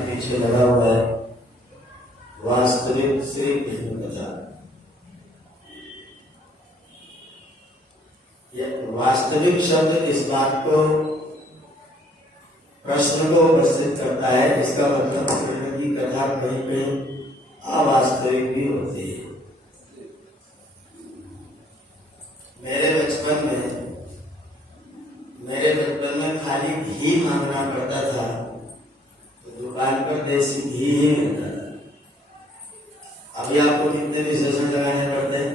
के पीछे लगा हुआ है वास्तविक श्री कृष्ण कथा। वास्तविक शब्द इस बात को प्रश्न को उपस्थित करता है। इसका मतलब कृष्ण की कथा कहीं कहीं अवास्तविक भी होती है। मेरे बचपन में खाली घी मांगना पड़ता था तो दुकान पर देसी घी ही मिलता था। अभी आपको कितने विशेषण लगाने पड़ते हैं?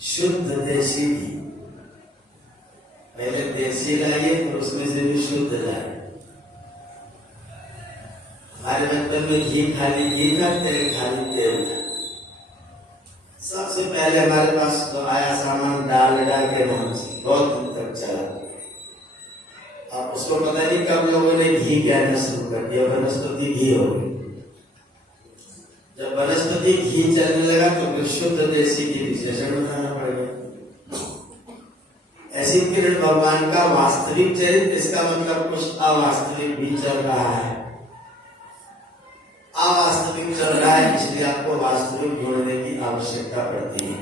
शुद्ध देसी घी। पहले देसी लाइए और उसमें से भी शुद्ध लाइए। हमारे बचपन में घी खाली घी था, तेल खाली तेल था। सबसे पहले हमारे पास तो आया सामान डालडा के नाम से, बहुत दिन तक चला। अब उसको पता नहीं कब लोगों ने घी कहना शुरू कर दिया, वनस्पति घी हो गई। जब वनस्पति घी चलने लगा तो फिर शुद्ध देसी घी विशेषण बताना पड़ेगा। ऐसी किरण भगवान का वास्तविक चरित्र, इसका मतलब कुछ अवास्तविक भी चल रहा है। अवास्तविक चल रहा है, इसलिए आपको वास्तविक जोड़ने की आवश्यकता पड़ती है।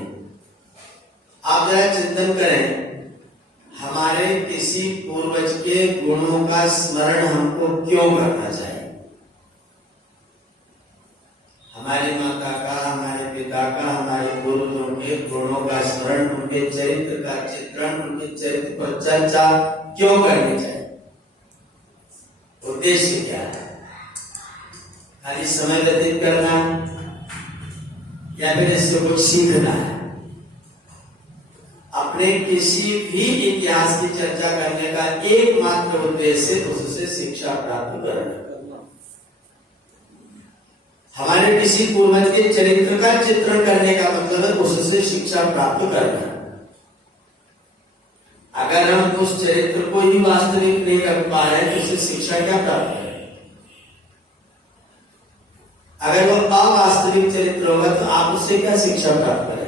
आप जरा चिंतन करें, हमारे किसी पूर्वज के गुणों का स्मरण हमको क्यों करना चाहिए? हमारे माता का, हमारे पिता का, हमारे पूर्वजों के गुणों का स्मरण, उनके चरित्र का चित्रण, उनके चरित्र पर चर्चा क्यों करनी चाहिए? उद्देश्य क्या है? खाली समय व्यतीत करना या फिर इससे कुछ सीखना है? अपने किसी भी इतिहास की चर्चा करने का एकमात्र उद्देश्य उससे शिक्षा प्राप्त करना। हमारे किसी पूर्वज के चरित्र का चित्रण करने का मतलब है उससे शिक्षा प्राप्त करना। अगर हम उस चरित्र को ही वास्तविक नहीं रख पा रहे तो उससे शिक्षा क्या प्राप्त करें? अगर वो अवास्तविक चरित्र होगा तो आप उससे क्या शिक्षा प्राप्त करेंगे?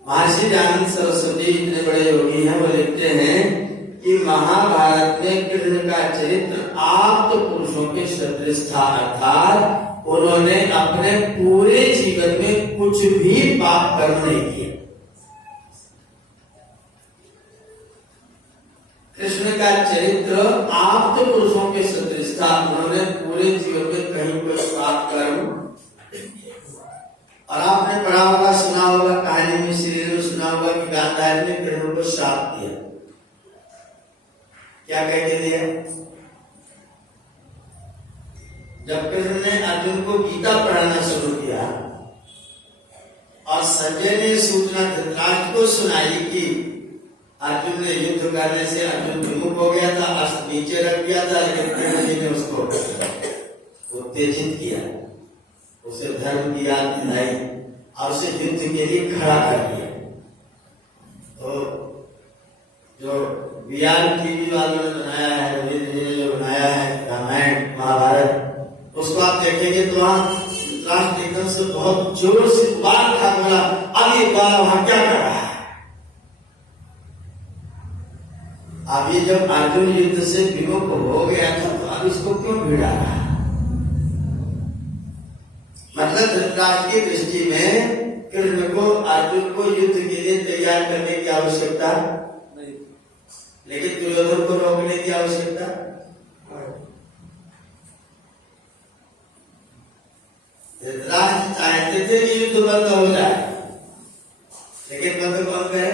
महर्षि दयानंद सरस्वती इतने बड़े योगी हैं, वो लिखते हैं कि महाभारत में कृष्ण का चरित्र आप्त पुरुषों के सदृश था, अर्थात उन्होंने अपने पूरे जीवन में कुछ भी पाप कर्म नहीं किया। कृष्ण का चरित्र आप्त पुरुषों के सदृश था, उन्होंने पूरे जीवन में कहीं कोई पाप कर्म। और आपने पढ़ा होगा, सुना होगा, कहानी में सीरियल में सुना होगा कि गांधारी ने कृष्ण को श्राप दिया। क्या कह के दिया? जब कृष्ण ने अर्जुन को गीता पढ़ाना शुरू किया और संजय ने सूचना धृतराष्ट्र को सुनाई कि अर्जुन ने युद्ध करने से अर्जुन विमुख हो गया था, अस्त्र नीचे रख दिया था, लेकिन कृष्ण जी ने उसको उत्तेजित किया, उसे धर्म की याद दिलाई और उसे युद्ध के लिए खड़ा कर दिया। तो जो VR टीवी वालों ने बनाया है, रविंद्र जी ने जो बनाया है रामायण महाभारत, उसको आप देखेंगे तो वहां राष्ट्र एकदम से बहुत जोर से बात था, बोला अब ये बाला वहां क्या कर रहा है? अब ये जब अर्जुन युद्ध से विमुख हो गया था तो अब इसको क्यों भिड़ा रहा है? मतलब धृतराष्ट्र की दृष्टि में कृष्ण को अर्जुन को युद्ध के लिए तैयार करने की आवश्यकता नहीं, लेकिन दुर्योधन को रोकने की आवश्यकता। धृतराष्ट्र चाहते थे कि युद्ध बंद हो जाए, लेकिन बंद कौन करे?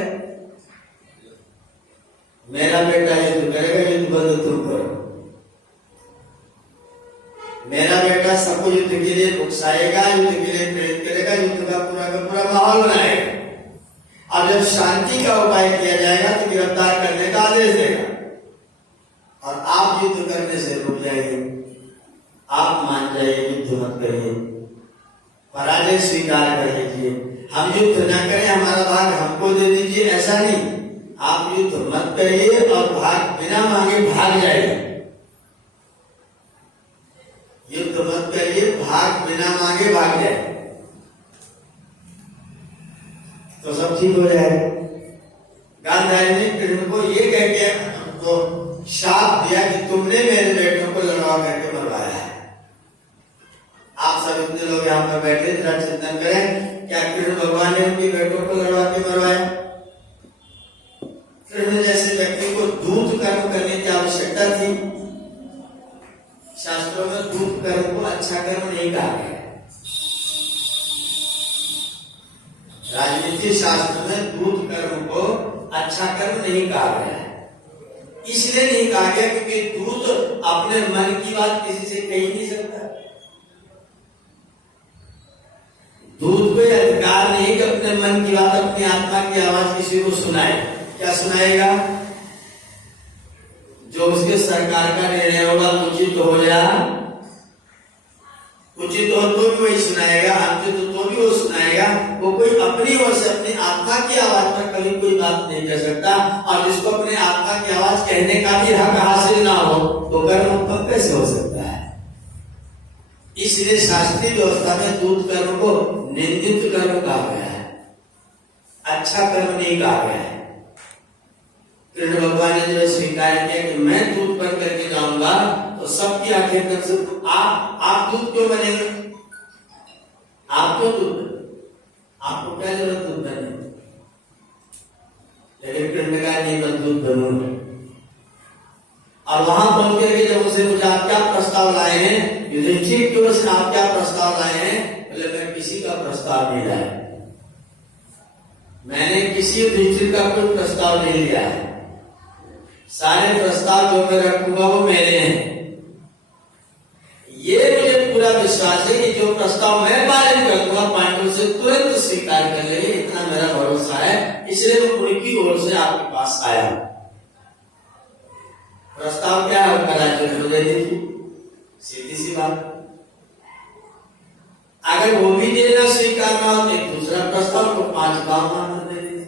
मेरा बेटा युद्ध करेगा, युद्ध बंद तुम करो। मेरा बेटा सबको युद्ध के लिए उकसाएगा, युद्ध के लिए प्रेरित करेगा, युद्ध का पूरा माहौल बनाएगा। अब जब शांति का उपाय किया जाएगा तो गिरफ्तार करने का आदेश देगा और आप युद्ध करने से रुक जाइए, आप मान जाइए, युद्ध मत करिए, पराजय स्वीकार कर लीजिए। हम युद्ध न करें, हमारा भाग हमको दे दीजिए, ऐसा नहीं। आप युद्ध मत करिए और भाग बिना मांगे भाग जाइए। युद्ध मत करिए, भाग बिना मांगे भाग जाए तो सब ठीक हो जाएगा। गांधारी ने कृष्ण को ये कह के तो कि तुमने मेरे बेटों को लड़वा करके मरवाया है। आप सब इतने लोग यहाँ पर बैठे, जरा चिंतन करें, क्या कृष्ण भगवान ने उनके बेटों को लड़वा के मरवाया? कृष्ण जैसे व्यक्ति को दूत कर्म करने की आवश्यकता थी। शास्त्रों में दूत कर्म को अच्छा कर्म नहीं कहा गया। राजनीति शास्त्र में दूत कर्म को अच्छा कर्म नहीं कहा गया है। इसलिए नहीं कहा गया क्योंकि दूत अपने मन की बात किसी से कह नहीं सकता। दूत को अधिकार नहीं कि अपने मन की बात, अपनी आत्मा की आवाज किसी को सुनाए। क्या सुनाएगा? जो उसके सरकार का निर्णय होगा, उचित हो या उचित हो तो भी वही सुनाएगा, अनुचित हो तो भी वो सुनाएगा। वो कोई अपनी ओर से अपनी आत्मा की आवाज पर कभी कोई बात नहीं कर सकता। और जिसको अपने आत्मा की आवाज कहने का भी हक हासिल ना हो तो कर्म उत्पन्न कैसे हो सकता है? इसलिए शास्त्रीय व्यवस्था में दूत कर्म को निंदित कर्म कहा गया है, अच्छा कर्म नहीं कहा गया है। कृष्ण भगवान ने जब स्वीकार किया कि मैं दूत बन करके जाऊंगा तो सबकी आंखें कर से आप दूत क्यों बनेंगे? आप क्यों दूत? आपको क्या जरूरत दूत बनने? लेकिन कृष्ण का नहीं, मैं दूत बनूंगा। और वहां पहुंच करके जब उसे पूछा आप क्या प्रस्ताव लाए हैं, युधिष्ठिर की ओर से आप क्या प्रस्ताव लाए हैं? बोले मैं किसी का प्रस्ताव नहीं लाया, मैंने किसी युधिष्ठिर का कोई प्रस्ताव नहीं लिया है। सारे प्रस्ताव जो मैं रखूंगा वो मेरे हैं। ये मुझे पूरा विश्वास है कि जो प्रस्ताव मैं पालन करूंगा पांडवों से तुरंत स्वीकार कर लेंगे, इतना मेरा भरोसा है। इसलिए मैं उनकी ओर से आपके पास आया। प्रस्ताव क्या है? आपका राज्य को दे दीजिए, सीधी सी बात। अगर वो भी देना स्वीकार ना हो तो एक दूसरा प्रस्ताव को 5 गांव मानकर दे दीजिए।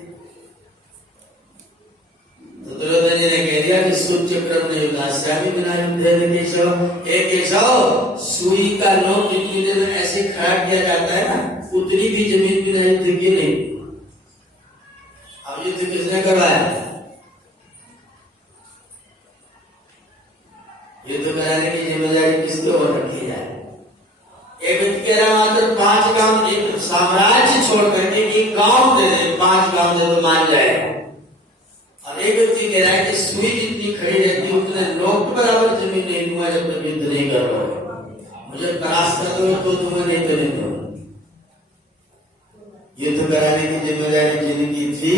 तो दुर्योधन जी ने कह दिया कि सूर्यक्रम ने युद्धाश्रामी बनाया केशव। एक केशव, सुई का नोक जितनी देर में ऐसे खड़ा किया जाता है ना, उतनी भी जमीन बिना युद्ध की नहीं। अब युद्ध किसने करवाया? युद्ध कराने की जिम्मेदारी किसके ओर रखी जाए? एक व्यक्ति कह रहा मात्र 5 गांव, एक साम्राज्य छोड़ करके एक गांव दे दे, 5 गांव दे तो मान जाएगा। और एक व्यक्ति कह रहा है कि सुई जितनी खड़ी रहती है उतने नोक बराबर जमीन नहीं दूंगा जब तक युद्ध नहीं कर पाऊंगा। मुझे परास्त कर दो तो दूंगा, नहीं तो नहीं दूंगा। युद्ध कराने की जिम्मेदारी जिनकी थी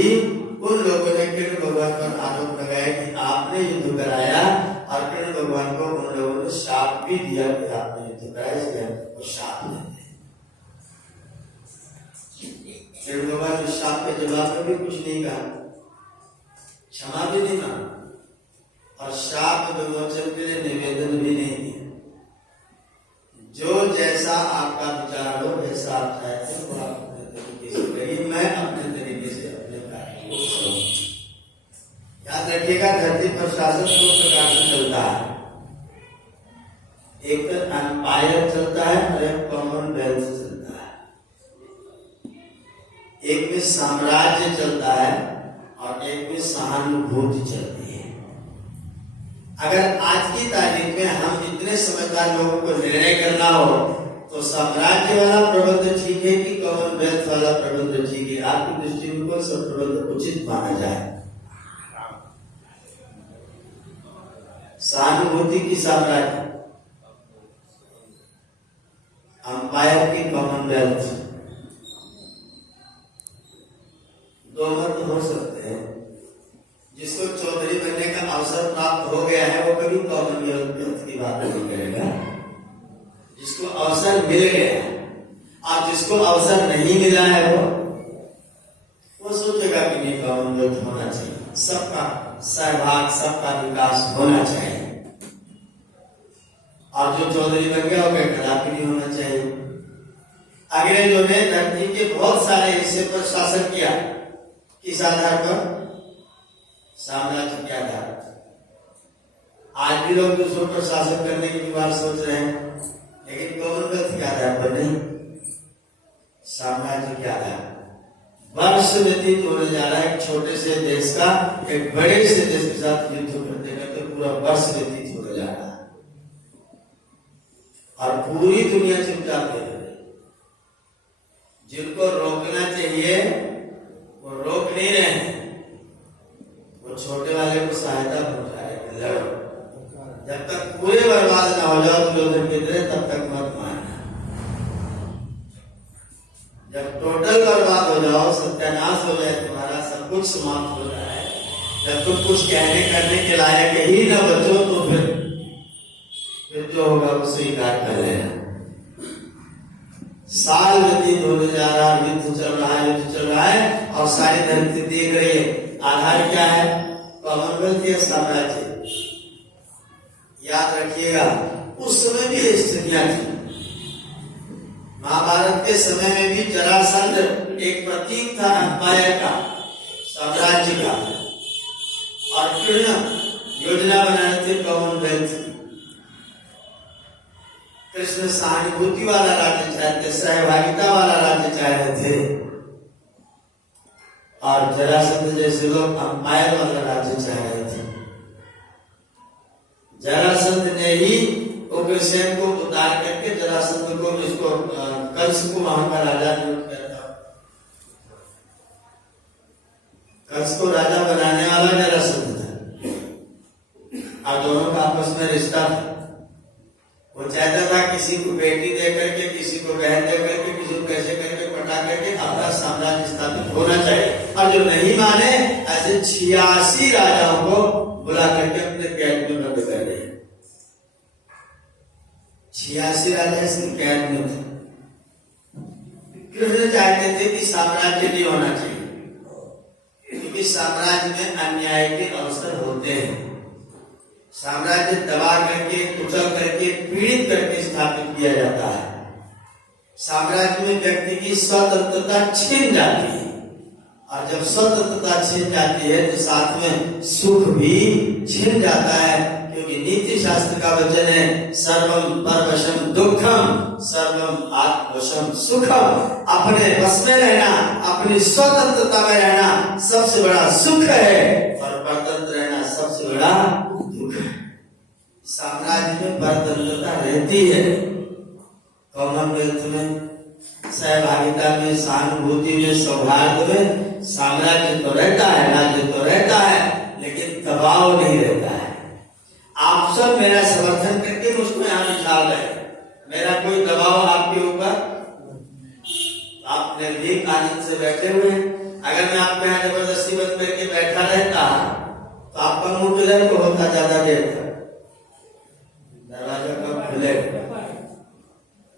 उन लोगों ने कृष्ण भगवान पर आरोप लगाया कि आपने युद्ध कराया। और कृष्ण भगवान को उन लोगों ने शाप भी दिया कि आपने युद्ध कराया, इसलिए वो शाप देते हैं। कृष्ण भगवान ने शाप के जवाब में भी कुछ नहीं कहा, क्षमा भी नहीं मांगा और शाप विमोचन के लिए निवेदन भी नहीं दिया। जो जैसा आपका विचार हो, जैसा आप चाहते हो वो आप अपने तरीके से करिए, मैं अपने तरीके से अपने कार्य को करूं। याद रखिएगा, धरती पर शासन 2 प्रकार से चलता है। एक तो एम्पायर चलता है और एक कॉमनवेल्थ चलता है। एक में साम्राज्य चलता है और एक में सहानुभूति चलती है। अगर आज की तारीख में हम इतने समझदार लोगों को निर्णय करना हो तो साम्राज्य वाला प्रबंध ठीक है कि कॉमनवेल्थ वाला प्रबंध ठीक है? आपकी दृष्टि में कौन सा प्रबंध उचित माना जाए? सहानुभूति की साम्राज्य, अंपायर की कॉमनवेल्थ। 2 मत हो सकते हैं। जिसको चौधरी बनने का अवसर प्राप्त हो गया है वो कभी कॉमनवेल्थ की बात नहीं करेगा। जिसको अवसर मिल गया और जिसको अवसर नहीं मिला है वो सोचेगा कि नहीं कॉमनवेल्थ होना चाहिए, सबका सहभाग, सबका विकास होना चाहिए। और जो चौधरी बन गया वो कदापि नहीं होना चाहिए। अंग्रेजों ने धरती के बहुत सारे हिस्से पर शासन किया, किस आधार पर? साम्राज्य के आधार पर। आज भी लोग दूसरों पर शासन करने की बात सोच रहे हैं, लेकिन कॉमनवेल्थ के आधार पर नहीं, साम्राज्य के आधार पर। वर्ष व्यतीत होने जा रहा है एक छोटे से देश का एक बड़े से देश के साथ युद्ध करते करते पूरा वर्ष व्यतीत होने जा और पूरी दुनिया चुपचाप देख रही। जिनको रोकना चाहिए वो रोक नहीं रहे हैं, वो छोटे वाले को सहायता पहुंचा रहे। लड़ो, जब तक पूरे बर्बाद ना हो जाओ दुर्योधन की तरह, तब तक मत मारना। जब टोटल बर्बाद हो जाओ, सत्यानाश हो जाए, तुम्हारा सब कुछ समाप्त हो जाए, जब तुम कुछ कहने करने के लायक ही न बचो, तो फिर जो होगा वो स्वीकार कर लेना। साल व्यतीत होने जा रहा है, युद्ध चल रहा है और सारी धरती देख रही है। आधार क्या है? कॉमनवेल्थ या साम्राज्य। याद रखिएगा, उस समय भी स्थितियां थी। महाभारत के समय में भी जरासंध एक प्रतीक था एम्पायर का, साम्राज्य का, और कृष्ण योजना बना रहे थे कॉमनवेल्थ। कृष्ण सहानुभूति वाला राज्य चाहते, सहभागिता वाला राज्य चाह रहे थे, और जरासंध जैसे लोग अंपायर वाला राज्य चाह रहे थे। जरासंध ने ही उग्रसेन को उतार करके जरासंध को, इसको कंस को वहां का राजा नियुक्त किया था। कंस को राजा बनाने वाला जरासंध था, और दोनों का आपस में रिश्ता था। वो चाहता था किसी को बेटी दे करके, किसी को बहन दे करके, किसी को कैसे करके पटा करके अपना साम्राज्य स्थापित होना चाहिए। और जो नहीं माने, ऐसे 86 राजाओं को बुला करके अपने कैद में बंद कर दिया। 86 राजा इसमें कैद में थे। कृष्ण चाहते थे कि साम्राज्य नहीं होना चाहिए, क्योंकि साम्राज्य में अन्याय के अवसर होते हैं। साम्राज्य दबा करके, कुचल करके, पीड़ित करके स्थापित किया जाता है। साम्राज्य में व्यक्ति की स्वतंत्रता छिन जाती है, और जब स्वतंत्रता छिन जाती है तो साथ में सुख भी छिन जाता है, क्योंकि नीति शास्त्र का वचन है, सर्वम परवशम दुखम सर्वम आत्मवशम सुखम। अपने बस में रहना, अपनी स्वतंत्रता में रहना सबसे बड़ा सुख है, और परतंत्र रहना सबसे बड़ा दुख है। साम्राज्य में परतंत्रता रहती है, कॉमनवेल्थ में, सहभागिता में, सहानुभूति में, सौहार्द में साम्राज्य तो रहता है, राज्य तो रहता है, लेकिन दबाव नहीं रहता है। आप सब मेरा समर्थन करके मुझको यहाँ बिठा रहे, मेरा कोई दबाव आपके ऊपर, आप निर्भीक आनंद से बैठे हुए हैं। अगर मैं आपके यहाँ जबरदस्ती बंद करके बैठा रहता तो आपका मुंह किधर को होता ज्यादा देर तक? दरवाजा कब खुलेगा?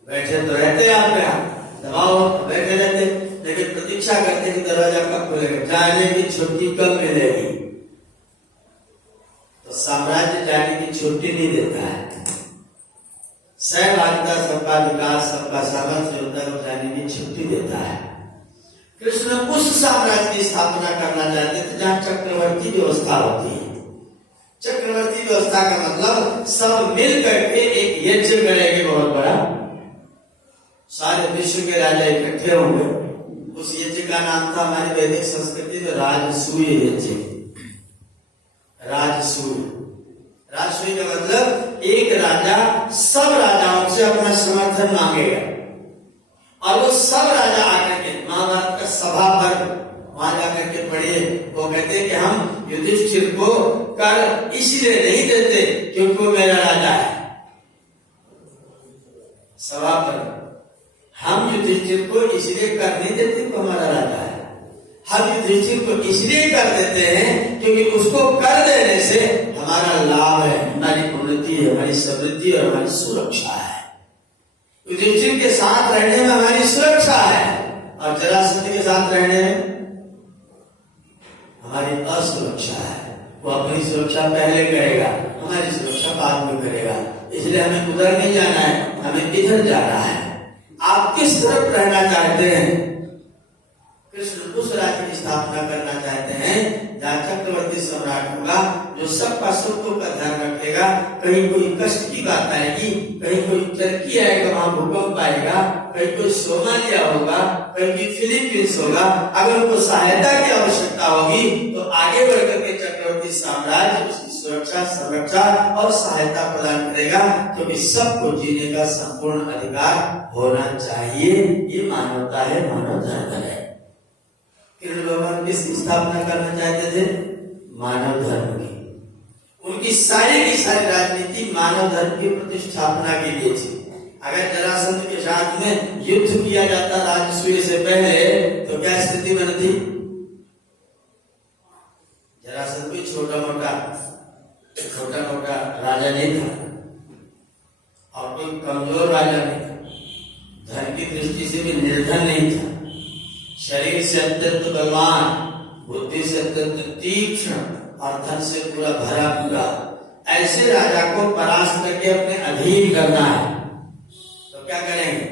बैठे तो रहते आप यहाँ, दबाव बैठे रहते, लेकिन प्रतीक्षा करते कि दरवाजा कब खुलेगा, जाने की छुट्टी कब मिलेगी। तो साम्राज्य जाने की छुट्टी नहीं देता है। सहभागिता, सबका विकास, सबका सामर्थ्य होता है, जाने की छुट्टी देता है। कृष्ण उस साम्राज्य की स्थापना करना चाहते थे जहां चक्रवर्ती व्यवस्था होती है। चक्रवर्ती व्यवस्था का मतलब सब मिल करके एक यज्ञ करेंगे बहुत बड़ा, सारे विश्व के राजा इकट्ठे होंगे। उस यज्ञ का नाम था हमारी वैदिक संस्कृति में राजसूय यज्ञ। राजसूय, राजसूय का मतलब एक राजा सब राजाओं से अपना समर्थन मांगेगा, और वो सब राजा आकर के, महाभारत का सभा पर वहां जाकर के पढ़िए, वो कहते हैं कि हम युधिष्ठिर को कर इसलिए नहीं देते क्योंकि वो मेरा राजा है। सभा पर हम युधिष्ठिर को इसलिए कर नहीं देते तो हमारा राजा है, हम युधिष्ठिर को इसलिए कर देते हैं क्योंकि उसको कर देने से हमारा लाभ है, हमारी उन्नति है, हमारी समृद्धि और हमारी सुरक्षा है। युधिष्ठिर के साथ रहने में हमारी सुरक्षा है, और जरासंध के साथ रहने में हमारी असुरक्षा है। वो अपनी सुरक्षा पहले करेगा, हमारी सुरक्षा बाद में करेगा, इसलिए हमें उधर नहीं जाना है, हमें इधर जाना है। आप किस तरफ रहना चाहते हैं? कृष्ण उस राज्य की स्थापना करना चाहते हैं जहाँ चक्रवर्ती सम्राट होगा, जो सबका सुखों का ध्यान रखेगा। कहीं कोई कष्ट की बात आएगी, कहीं कोई टर्की आएगा, वहां भूकंप आएगा, कहीं कोई सोमालिया होगा, कहीं कोई फिलीपींस होगा, अगर उनको सहायता की आवश्यकता होगी तो आगे बढ़कर के चक्रवर्ती साम्राज्य उसकी सुरक्षा सुरक्षा, संरक्षा और सहायता प्रदान करेगा, क्योंकि सबको जीने का संपूर्ण अधिकार होना चाहिए। ये मानवता है, मानव धर्म है। कृष्ण भगवान किसकी स्थापना करना चाहते थे? मानव धर्म की। उनकी सारी की सारी राजनीति मानव धर्म की प्रतिष्ठापना के लिए थी। अगर जरासंध के साथ में युद्ध किया जाता राजसूय से पहले, तो क्या स्थिति बनती? जरासंध कोई छोटा मोटा राजा नहीं था और कोई कमजोर राजा नहीं था, धन की दृष्टि से भी निर्धन नहीं था, शरीर से अत्यंत बलवान, बुद्धि से अत्यंत तीक्ष्ण और धन से पूरा भरा पूरा। ऐसे राजा को परास्त करके अपने अधीन करना है, तो क्या करेंगे?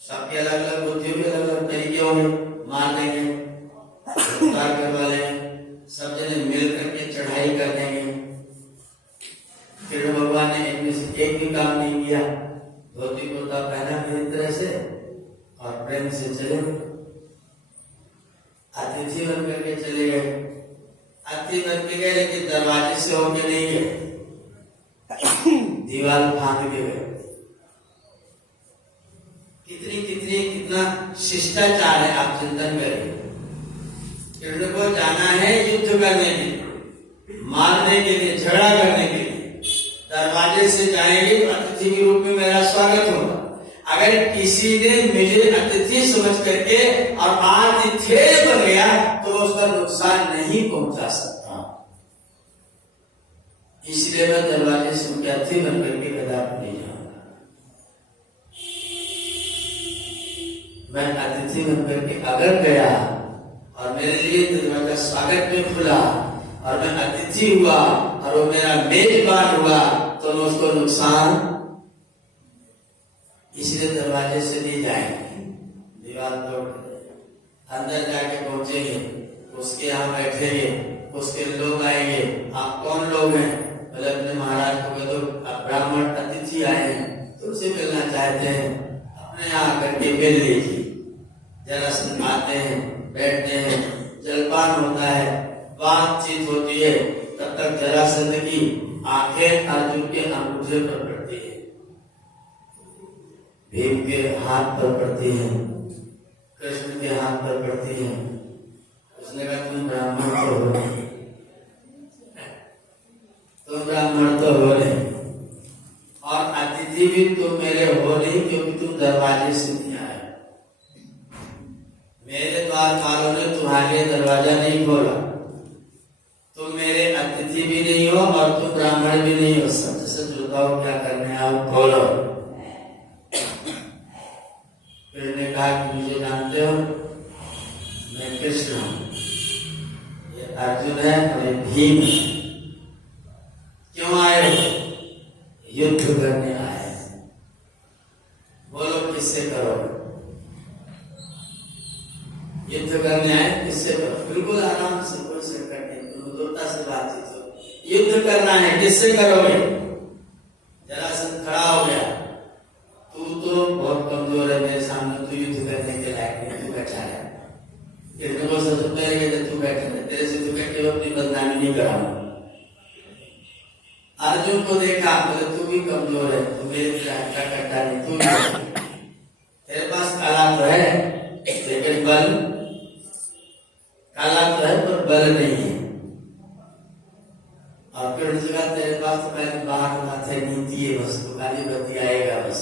सबके अलग अलग बुद्धियों के अलग अलग तरीके होंगे, मार देंगे, गिरफ्तार करवा लेंगे, सब जने मिल करके चढ़ाई कर देंगे। कृष्ण भगवान ने इनमें से एक भी काम नहीं किया। धोती कुर्ता पहना पूरी तरह से और प्रेम से चले, अतिथि बन करके चले गए। अतिथि बन के गए, लेकिन दरवाजे से होके नहीं गए, दीवार फांद के गए। कितना शिष्टाचार है, आप चिंतन करें। कृष्ण को जाना है युद्ध करने के लिए, मारने के लिए, झगड़ा करने के लिए। दरवाजे से जाएंगे तो अतिथि के रूप में मेरा स्वागत होगा। अगर किसी ने मुझे अतिथि समझ करके और आतिथ्य बन गया, तो उसका नुकसान नहीं पहुंचा सकता। इसलिए मैं दरवाजे से उनके अतिथि बन करके कदापि नहीं जाऊंगा। मैं अतिथि बन करके अगर गया और मेरे लिए दरवाजा स्वागत में खुला और मैं अतिथि हुआ और वो मेरा मेजबान हुआ, तो मैं उसको नुकसान, इसलिए दरवाजे से नहीं जाएंगे, दीवार तोड़ अंदर जाके पहुंचेंगे, उसके यहाँ बैठेंगे, उसके लोग आएंगे। आप कौन लोग हैं? बोले अपने महाराज को कह दो, आप ब्राह्मण अतिथि आए हैं, तो उसे मिलना चाहते हैं, अपने यहाँ करके मिल लीजिए। जरासंध आते हैं, बैठते हैं, जलपान होता है, बातचीत होती है। तब तक जरासंध की आंखें अर्जुन के अंगूठे पर पड़ती है, भीम के हाथ पर पड़ती है, कृष्ण के हाथ पर पड़ती है। उसने कहा तुम ब्राह्मण तो हो नहीं, तुम ब्राह्मण तो हो नहीं, और अतिथि भी तुम मेरे हो नहीं, क्योंकि तुम दरवाजे से नहीं आए। मेरे द्वार पालों ने तुम्हारे दरवाजा नहीं खोला, तुम मेरे अतिथि भी नहीं हो और तुम ब्राह्मण भी नहीं हो। सच सच बताओ क्या करने आओ, खोलो। फिर ने कहा कि मुझे जानते हो, मैं कृष्ण हूं, ये अर्जुन है और ये भीम है। क्यों आए हो? युद्ध करने आए। बोलो किससे करोगे? युद्ध करने आए, किससे करो? बिल्कुल आराम से, कोई संकट नहीं, मधुरता से बातचीत हो। युद्ध करना है, किससे करोगे? जरासंध खड़ा हो गया, तू तो बहुत कमजोर है, मेरे सामने तू युद्ध करने के लायक नहीं, तू बैठा है। कृष्ण को सब कहेंगे तू बैठा है, तेरे से तू बैठे अपनी बदनामी नहीं कराऊंगा। अर्जुन को देखा, बोले तू भी कमजोर है, तू मेरे सहायता करता नहीं, तू तेरे पास कला तो है लेकिन बल, कला तो है पर बल नहीं है। और फिर उसने कहा तेरे पास तो पहले बाहर माथे नीति है, बस तो खाली बत्ती आएगा, बस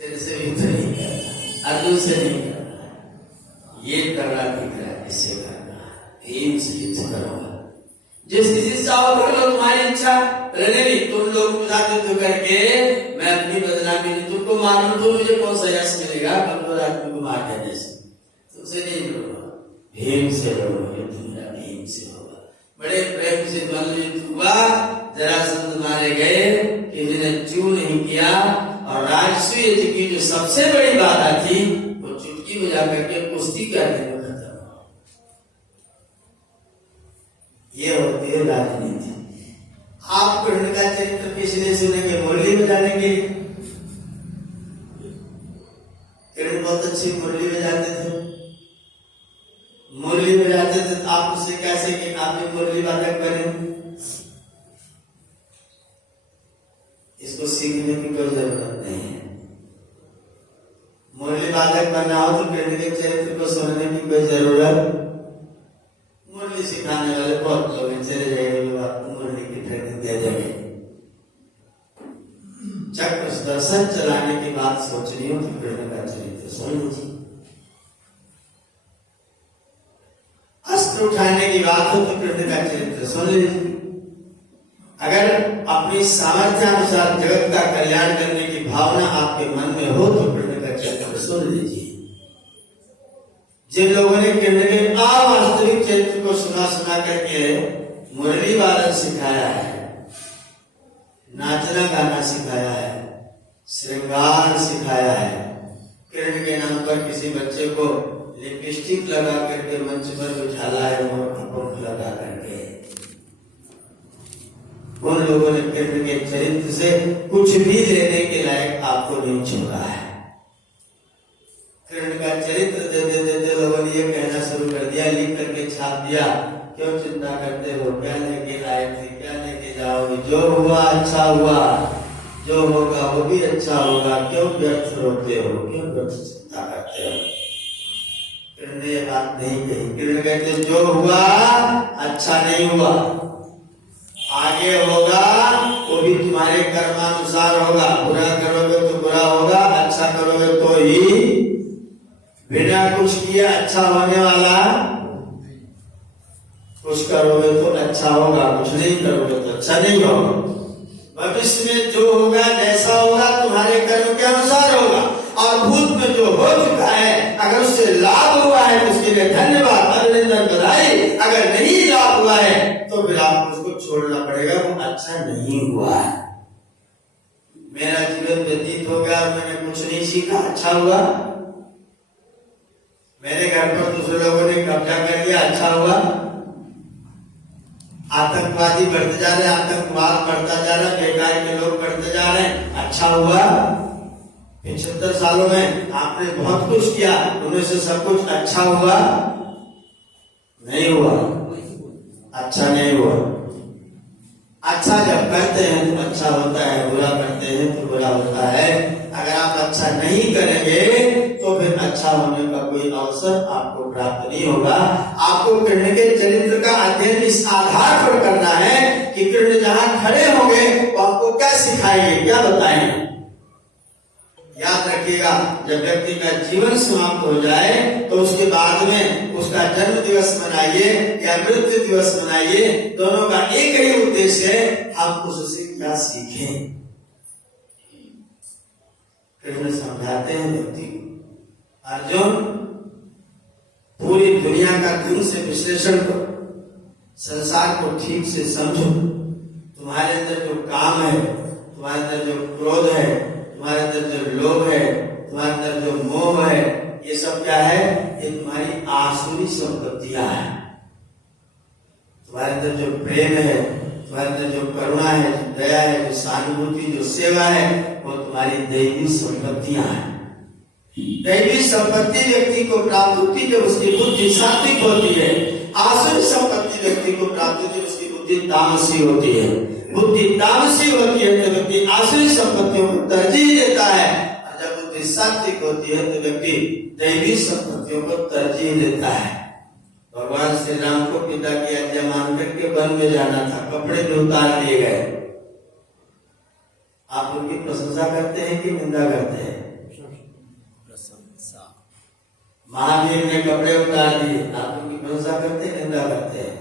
तेरे से युद्ध नहीं करना, अर्जुन से नहीं करना, ये करना ठीक है, इससे करना, भीम से युद्ध करूंगा। जिस किसी चाहो कर लो, तुम्हारी इच्छा। नहीं, तुम लोग युद्ध करके मैं अपनी बदनामी नहीं, तुमको मालूम तो मुझे कौन सा यश मिलेगा कमजोर आदमी को मार देने से। तुमसे नहीं लड़ूंगा, भीम से लड़ूंगा, युद्ध मेरा भीम से होगा। बड़े प्रेम से युद्ध हुआ, जरासंध मारे गए, किसी ने चू नहीं किया। और राजसूय युद्ध की जो सबसे बड़ी बाधा थी, वो चुटकी बजा करके कुश्ती करने में खत्म हुआ। ये होती है राजनीति। आप कृष्ण का चरित्र किसने सुनेंगे? मुरली बजाने के लिए। कृष्ण बहुत अच्छी मुरली बजाते थे, मुरली बजाते थे, तो आप उससे कैसे कि आप भी मुरली वादक बने, इसको सीखने की कोई जरूरत नहीं है। मुरली वादक बनना हो तो कृष्ण के चरित्र को सुनने की कोई जरूरत, मुरली सिखाने वाले बहुत लोग हैं, चले जाएंगे आपको मुरली की ट्रेनिंग दिया जाएगी। चक्र सुदर्शन चलाने की बात सोच रही हो तो कृष्ण का चरित्र सुन लीजिए। अस्त्र उठाने की बात हो तो कृष्ण का चरित्र सुन लीजिए। अगर अपनी सामर्थ्य अनुसार जगत का कल्याण करने की भावना आपके मन में हो तो कृष्ण का चरित्र सुन लीजिए। जिन लोगों ने कृष्ण के अवास्तविक चरित्र को सुना सुना करके मुरली वादन सिखाया है, नाचना गाना सिखाया है, श्रृंगार सिखाया है, कृष्ण के नाम पर किसी बच्चे को लिपस्टिक लगा करके मंच पर बिठाला है, पंख लगा करके, उन लोगों ने कृष्ण के चरित्र से कुछ भी लेने के लायक आपको नहीं छोड़ा है। कृष्ण का चरित्र देते देते लोगों ने ये कहना शुरू कर दिया, लिख करके छाप दिया, क्यों चिंता करते हो, क्या लेके आए थे, क्या लेके जाओगे, जो हुआ अच्छा हुआ, जो होगा वो भी अच्छा होगा, क्यों व्यर्थ रोते हो, क्यों व्यर्थ चिंता करते हो। कृष्ण ने ये बात नहीं कही। कृष्ण कहते जो हुआ अच्छा नहीं हुआ, आगे होगा वो भी तुम्हारे कर्मानुसार होगा, बुरा करोगे तो बुरा होगा, अच्छा करोगे तो ही बिना कुछ किए अच्छा होने वाला, कुछ करोगे तो अच्छा होगा, कुछ नहीं करोगे तो अच्छा नहीं होगा। भविष्य में जो होगा जैसा होगा तुम्हारे कर्म के अनुसार होगा, और भूत में जो हो चुका है अगर उससे लाभ हुआ है तो उसके लिए धन्यवाद, अभिनंदन, बधाई। अगर नहीं लाभ हुआ है तो फिर आपको उसको छोड़ना पड़ेगा, वो अच्छा नहीं हुआ है। मेरा जीवन व्यतीत हो गया और मैंने कुछ नहीं सीखा, अच्छा हुआ। मेरे घर पर दूसरे लोगों ने कब्जा कर लिया, अच्छा हुआ। आतंकवादी बढ़ते जा रहे हैं, आतंकवाद बढ़ता जा रहा है, बेकार के लोग बढ़ते जा रहे हैं, अच्छा हुआ। 75 सालों में आपने बहुत कुछ किया, उनमें से सब कुछ अच्छा हुआ नहीं हुआ, अच्छा नहीं हुआ। अच्छा जब करते हैं तो अच्छा होता है, बुरा करते हैं तो बुरा होता है। अगर आप अच्छा नहीं करेंगे तो फिर अच्छा होने का कोई अवसर आपको प्राप्त नहीं होगा। आपको कृष्ण के चरित्र का अध्ययन इस आधार पर करना है कि कृष्ण जहां खड़े होंगे वो आपको क्या सिखाएंगे, क्या बताएंगे। याद रखिएगा, जब व्यक्ति का जीवन समाप्त हो जाए तो उसके बाद में उसका जन्म दिवस मनाइए या मृत्यु दिवस मनाइए, दोनों का एक ही उद्देश्य है, हम उससे क्या सीखें। कृष्ण समझाते हैं व्यक्ति को, अर्जुन पूरी दुनिया का ढंग से विश्लेषण करो, संसार को ठीक से समझो। तुम्हारे अंदर जो काम है, तुम्हारे अंदर जो क्रोध है, तुम्हारे अंदर जो लोभ है, तुम्हारे अंदर जो मोह है, ये सब क्या है, ये तुम्हारी आसुरी संपत्तियां हैं। तुम्हारे अंदर जो प्रेम है, तुम्हारे अंदर जो करुणा है, जो दया है, जो सहानुभूति, जो सेवा है, वो तुम्हारी दैवी संपत्तियां हैं। दैवी संपत्ति व्यक्ति को प्राप्त होती जब उसकी बुद्धि सात्विक होती है। आसुरी संपत्ति व्यक्ति को प्राप्त होती है उसकी बुद्धि तामसी होती है। बुद्धि तामसी होती है तो व्यक्ति आसुरी संपत्तियों को तरजीह देता है, और जब बुद्धि सात्विक होती है तो व्यक्ति दैवी संपत्तियों को तरजीह देता है। भगवान श्री राम को पिता की आज्ञा मान करके वन में जाना था, कपड़े भी उतार लिए गए। आप उनकी प्रशंसा करते हैं कि निंदा करते हैं? महावीर ने कपड़े उतार दिए, आप उनकी प्रशंसा करते हैं, निंदा करते हैं?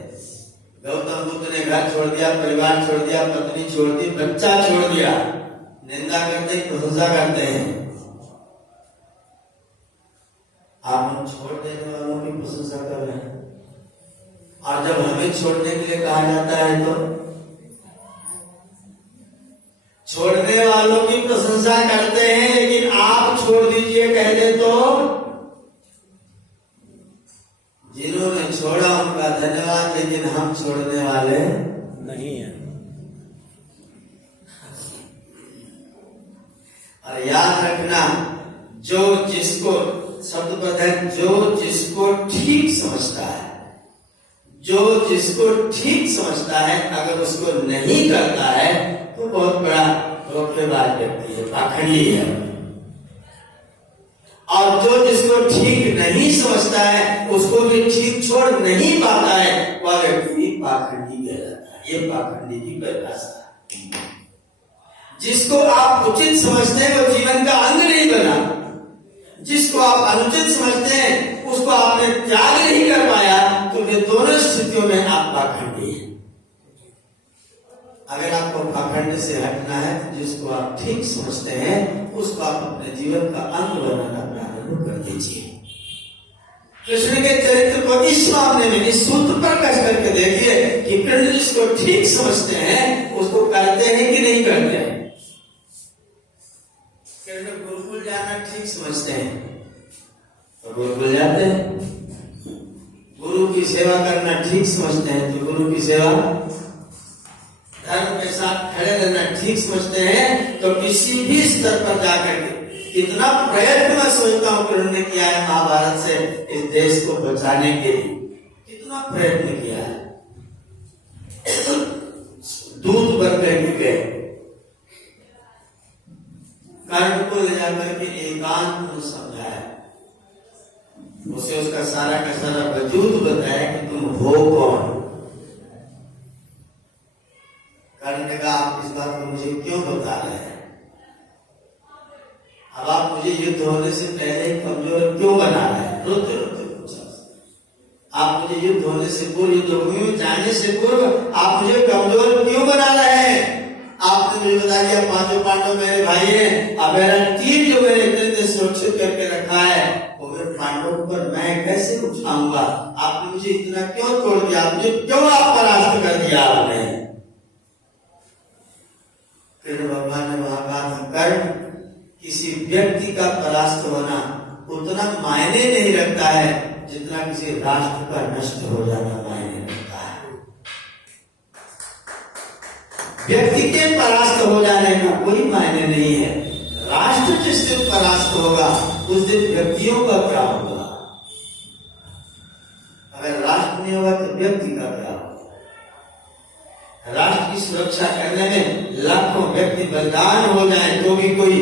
गौतम बुद्ध ने घर छोड़ दिया, परिवार छोड़ दिया, पत्नी छोड़ दी, बच्चा छोड़ दिया, निंदा करते हैं, प्रशंसा करते हैं? आप उन छोड़ देने वालों की प्रशंसा कर रहे हैं, और जब हमें छोड़ने के लिए कहा जाता है तो छोड़ने वालों की प्रशंसा करते हैं, लेकिन आप छोड़ दीजिए कह दे तो जिन्होंने छोड़ा उनका धन्यवाद, लेकिन हम छोड़ने वाले नहीं हैं। और याद रखना, जो जिसको शब्द पद है, जो जिसको ठीक समझता है, जो जिसको ठीक समझता है अगर उसको नहीं करता है तो बहुत बड़ा धोखेबाज व्यक्ति है, पाखंडी है। और जो जिसको ठीक नहीं समझता है उसको भी ठीक छोड़ नहीं पाता है, वह व्यक्ति पाखंडी कहलाता है। ये पाखंडी की परिभाषा है। जिसको आप उचित समझते हैं वो जीवन का अंग नहीं बना, जिसको आप अनुचित समझते हैं उसको आपने त्याग नहीं कर पाया, तो वे दोनों स्थितियों में आप पाखंडी हैं। अगर आपको पाखंड से हटना है तो जिसको आप ठीक समझते हैं उसको आप अपने जीवन का अंग बनाना प्रारंभ कर दीजिए। कृष्ण के चरित्र को इस मामले में इस सूत्र पर कस करके देखिए कि कृष्ण जिसको ठीक समझते हैं उसको करते हैं कि नहीं करते हैं। कृष्ण गुरुकुल जाना ठीक समझते हैं तो गुरुकुल जाते हैं। गुरु की सेवा करना ठीक समझते हैं तो गुरु की सेवा, धर्म के साथ खड़े रहना ठीक समझते हैं तो किसी भी स्तर पर जाकर के कितना प्रयत्न मैं सोचता हूँ कृष्ण ने किया है महाभारत से इस देश को बचाने के लिए, कितना प्रयत्न किया है। दूध बनकर के गए, कर्ण को ले जाकर के एकांत में समझाया, उसे उसका सारा का सारा वजूद बताया कि तुम हो कौन। कर्ण ने कहा आप इस बात को मुझे क्यों बता रहे हैं, अब आप मुझे युद्ध होने से पहले कमजोर क्यों बना रहे हैं। रोते रोते पूछा, आप मुझे युद्ध होने से पूर्व, युद्ध भूमि में जाने से पूर्व आप मुझे कमजोर क्यों बना रहे हैं। आपने मुझे बता दिया पांचों पांडव मेरे भाई हैं, अब मेरा तीर जो मैंने इतने सुरक्षित करके रखा है वो मेरे पांडवों पर मैं कैसे उठाऊंगा। आपने मुझे इतना क्यों तोड़ दिया, मुझे क्यों आप परास्त कर दिया आपने। कृष्ण भगवान ने वहां कहा था कर्ण, किसी व्यक्ति का परास्त होना उतना मायने नहीं रखता है जितना किसी राष्ट्र का नष्ट हो जाना मायने रखता है। व्यक्ति के परास्त हो जाने का कोई मायने नहीं है, राष्ट्र जिस दिन परास्त होगा उस दिन व्यक्तियों का क्या होगा। अगर राष्ट्र नहीं होगा तो व्यक्ति का क्या होगा। राष्ट्र की सुरक्षा करने में लाखों व्यक्ति बलिदान हो जाए तो भी कोई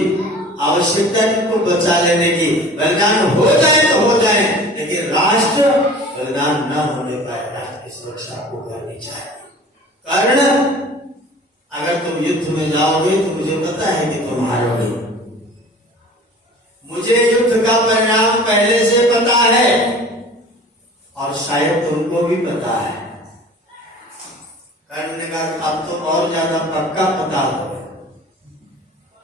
आवश्यकता को बचा लेने की, बलिदान हो जाए तो हो जाए, लेकिन राष्ट्र बलिदान न होने पाए, राष्ट्र की सुरक्षा को करनी चाहिए। कारण अगर तुम युद्ध में जाओगे तो मुझे पता है कि तुम हारोगे, मुझे युद्ध का परिणाम पहले से पता है और शायद तुमको भी पता है। कर्ण ने कहा अब तो और ज्यादा पक्का पता हो,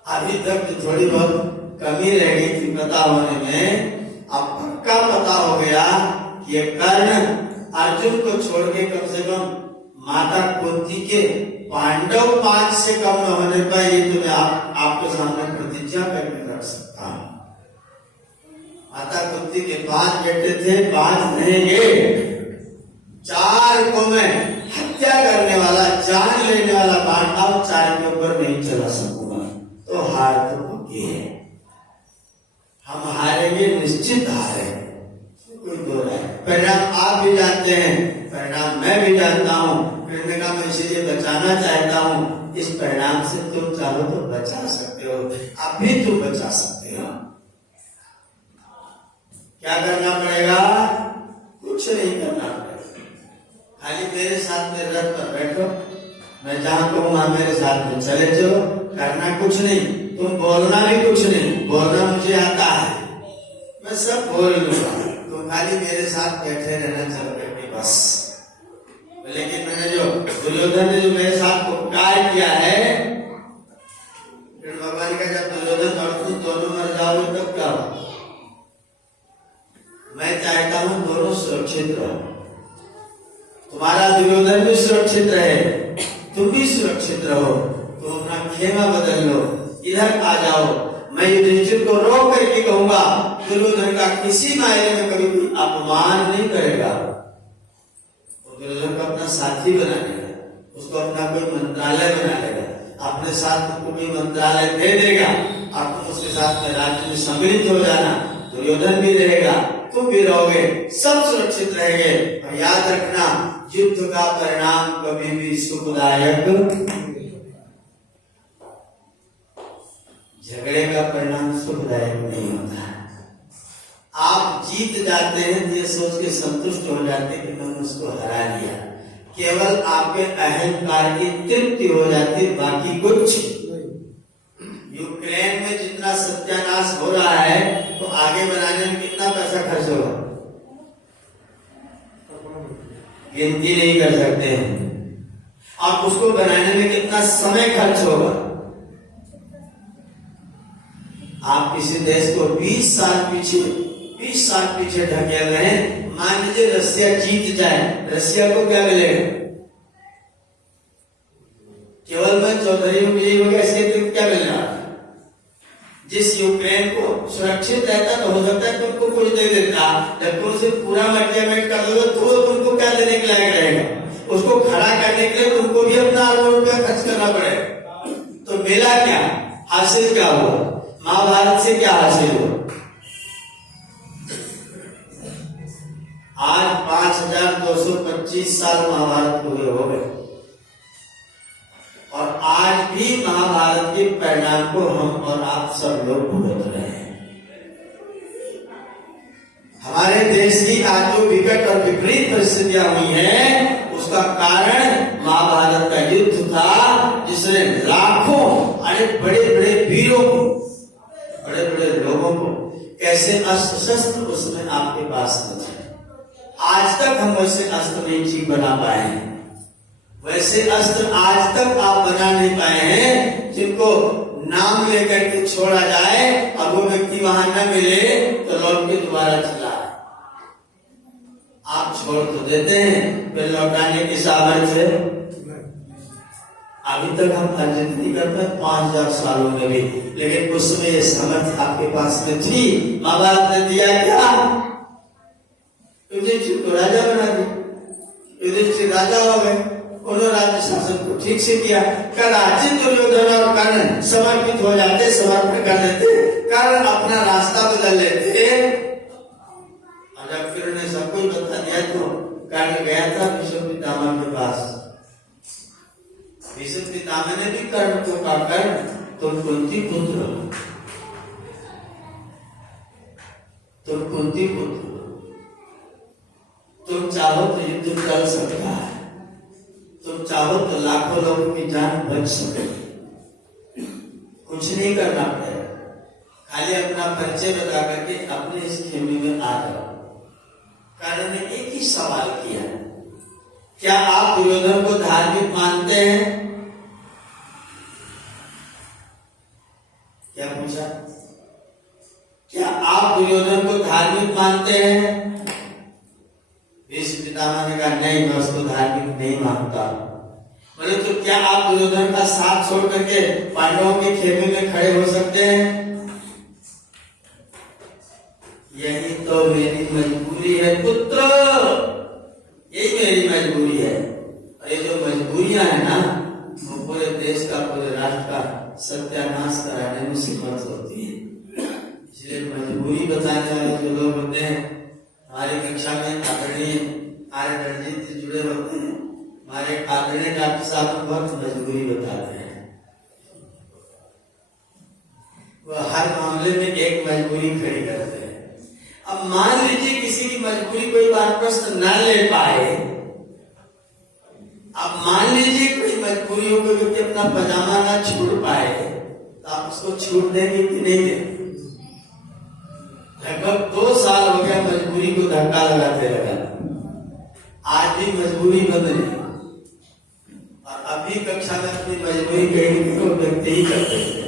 अभी तक तो थोड़ी बहुत कमी रह गई थी पता होने में, अब पक्का पता हो गया कि ये कर्ण अर्जुन को छोड़ के कम से कम माता कुंती के पांडव 5 से कम न होने पर ये तो मैं आपके सामने प्रतिज्ञा करके रख सकता हूं। माता कुंती के 5 बेटे थे, 5 रहेंगे, 4 को मैं हत्या करने वाला, जान लेने वाला पांडव 4 के ऊपर नहीं चला सकूंगा, तो हार तो पक्की है, हम हारेंगे, निश्चित हारेंगे, कोई दो राय। परिणाम आप भी जानते हैं, परिणाम मैं भी जानता हूं, कृष्ण का मैं इसीलिए बचाना चाहता हूं। इस परिणाम से तुम चाहो तो बचा सकते हो, अभी तुम बचा सकते हो। क्या करना पड़ेगा, कुछ नहीं करना पड़ेगा, खाली मेरे साथ में रथ पर बैठो, मैं जहां कहूं वहां मेरे साथ में चले चलो, करना कुछ नहीं, तुम बोलना भी कुछ नहीं, बोलना मुझे आता है, मैं सब बोल लूंगा, तुम खाली मेरे साथ बैठे रहना चल करके बस। लेकिन मैंने जो दुर्योधन ने जो मेरे साथ उपकार किया है, भगवान का जब दुर्योधन और तुम दोनों मर जाओगे तब क्या हो। मैं चाहता हूं दोनों सुरक्षित रहो, तुम्हारा दुर्योधन भी सुरक्षित रहे, तुम भी सुरक्षित रहो, तुम अपना खेमा बदल लो, इधर आ जाओ। मैं युधिष्ठिर को रोक करके कहूंगा दुर्योधन का किसी मायने में कभी कोई अपमान नहीं करेगा, दुर्योधन को अपना साथी बना लेगा, उसको अपना कोई मंत्रालय बना लेगा, अपने साथ तुमको कोई मंत्रालय दे देगा, और तुम उसके साथ में राज्य में सम्मिलित हो जाना, दुर्योधन भी रहेगा, तुम भी रहोगे, सब सुरक्षित रहेंगे। और याद रखना युद्ध का परिणाम कभी भी सुखदायक, झगड़े का परिणाम सुखदायक नहीं होता है। आप जीत जाते हैं ये सोच के संतुष्ट हो जाते हैं कि मैंने उसको हरा लिया, केवल आपके अहंकार की तृप्ति हो जाती, बाकी कुछ। यूक्रेन में जितना सत्यानाश हो रहा है तो आगे बनाने में कितना पैसा खर्च होगा, गिनती नहीं कर सकते हैं। आप उसको बनाने में कितना समय खर्च होगा। आप किसी देश को 20 साल पीछे ढकेल रहे हैं। मान लीजिए रसिया जीत जाए, रसिया को क्या मिलेगा? केवल मैं चौधरी में विजयी हो गया, इसके अतिरिक्त क्या मिल रहा? जिस यूक्रेन को सुरक्षित रहता तो हो सकता है तुमको कुछ दे देता, जब तुम उसे पूरा मटियामेट कर दोगे तो तुमको क्या देने के लायक रहेगा? उसको खड़ा करने के लिए तुमको भी अपना अरबों रुपया खर्च करना पड़ेगा। तो मिला क्या? हासिल क्या हुआ? महाभारत से क्या हासिल हुआ? आज 5225 साल महाभारत पूरे हो गए और आज भी महाभारत के परिणाम को हम और आप सब लोग भुगत रहे हैं। हमारे देश की आज जो विकट और विपरीत परिस्थितियां हुई हैं, उसका कारण महाभारत का युद्ध था, जिसने लाखों अरे बड़े बड़े वीरों को, बड़े बड़े लोगों को कैसे अस्त्र शस्त्र उसमें आपके पास न थे। आज तक हम वैसे अस्त्र नहीं चीज बना पाए हैं, वैसे अस्त्र आज तक आप बना नहीं पाए हैं जिनको नाम लेकर के छोड़ा जाए और वो व्यक्ति वहां न मिले तो लौट के दोबारा चला। आप छोड़ तो देते हैं, फिर लौटाने की सामर्थ्य अभी तक हम अर्जित नहीं करते 5000 सालों में भी, लेकिन उस समय ये सामर्थ्य आपके पास में थी। महाभारत ने दिया क्या? युधिष्ठिर को राजा बना दिया, युधिष्ठिर राजा हो गए, उन्होंने राज्य शासन को ठीक से किया। कदाचित दुर्योधन और कर्ण समर्पित हो जाते, समर्पण कर देते, कर्ण अपना रास्ता बदल लेते और जब फिर उन्हें सब कुछ बता दिया तो कर्ण गया था भीष्म पितामह के पास। भीष्म पितामह ने भी कर्ण को कहा, कर्ण तुम कुंती पुत्र, तुम कुंती पुत्र, तुम चाहो तो युद्ध कर सकता है, तुम चाहो तो लाखों लोगों की जान बच सके, कुछ नहीं करना पड़ेगा, खाली अपना परिचय बता करके अपने इस खेमे में आ जाओ। कर्ण ने एक ही सवाल किया, क्या आप दुर्योधन को धार्मिक मानते हैं? क्या पूछा? क्या आप दुर्योधन को धार्मिक मानते हैं? भीष्म पितामह ने कहा नहीं, मैं उसको धार्मिक नहीं मानता। बोले तो क्या आप दुर्योधन का साथ छोड़ करके पांडवों के खेमे में खड़े हो सकते हैं? यही तो मेरी मजबूरी है पुत्र, यही मेरी मजबूरी है। और ये जो मजबूरियां है ना, वो पूरे देश का, पूरे राष्ट्र का सत्यानाश कराने में समर्थ होती है। इसलिए मजबूरी बताने वाले जो लोग होते हैं, हमारी कक्षा में आदरणीय आर्य रणजीत जी जुड़े होते हैं, हमारे आदरणीय डॉक्टर साहब बहुत मजबूरी बताते हैं। वो हर मामले में एक मजबूरी खड़ी करते हैं। अब मान लीजिए किसी की मजबूरी कोई वानप्रस्थ न ले पाए, अब मान लीजिए कोई मजबूरी हो कि अपना पजामा ना छोड़ पाए, तो आप उसको छूट देंगे कि नहीं देंगे? लगभग 2 साल हो गया मजबूरी को धक्का लगाते लगा, आज भी मजबूरी बदली और अभी कक्षा में अपनी मजबूरी कहीं को व्यक्त ही करते थे।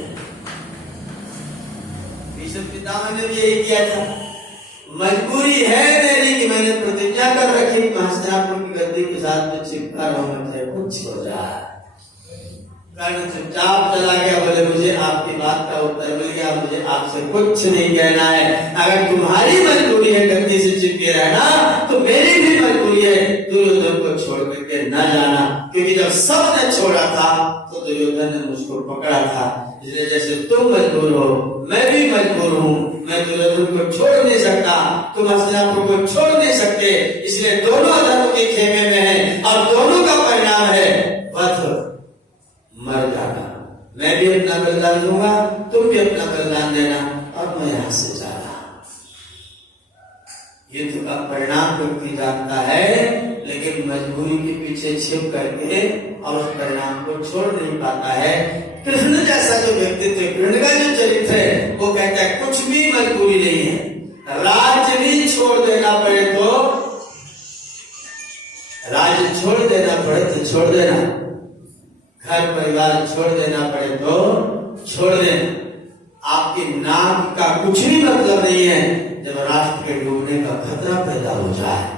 भीष्म पितामह ने भी यही किया था, मजबूरी है मेरी कि मैंने प्रतिज्ञा कर रखी हस्तिनापुर की गद्दी के साथ में चिपका रहूंगा, चाहे कुछ हो जाए। कर्ण चुपचाप चला गया, बोले मुझे आपकी बात का उत्तर मिल गया, मुझे आपसे कुछ नहीं कहना है। अगर तुम्हारी मजबूरी है गद्दी से चिपके रहना, तो मेरी भी मजबूरी है दुर्योधन को छोड़ करके न जाना, क्योंकि जब सबने छोड़ा था तो दुर्योधन ने मुझको पकड़ा था। इसलिए जैसे तुम मजबूर हो मैं भी मजबूर हूँ, मैं दुर्योधन को छोड़ नहीं सकता, तुम हस्तिनापुर को छोड़ नहीं सकते, इसलिए दोनों अधर्म के खेमे में है और दोनों का परिणाम है वध, मर जाना। मैं भी अपना बलिदान दूंगा, तुम भी अपना बलिदान देना और मैं यहां से जा रहा। युद्ध का परिणाम व्यक्ति जानता है, लेकिन मजबूरी के पीछे छिप करके और उस परिणाम को छोड़ नहीं पाता है। कृष्ण जैसा जो व्यक्तित्व, कृष्ण का जो चरित्र है, वो कहता है कुछ भी मजबूरी नहीं है, राज्य भी छोड़ देना पड़े तो राज्य छोड़ देना पड़े तो छोड़ देना, घर परिवार छोड़ देना पड़े तो छोड़ देना। आपके नाम का कुछ भी मतलब नहीं है जब राष्ट्र के डूबने का खतरा पैदा हो जाए।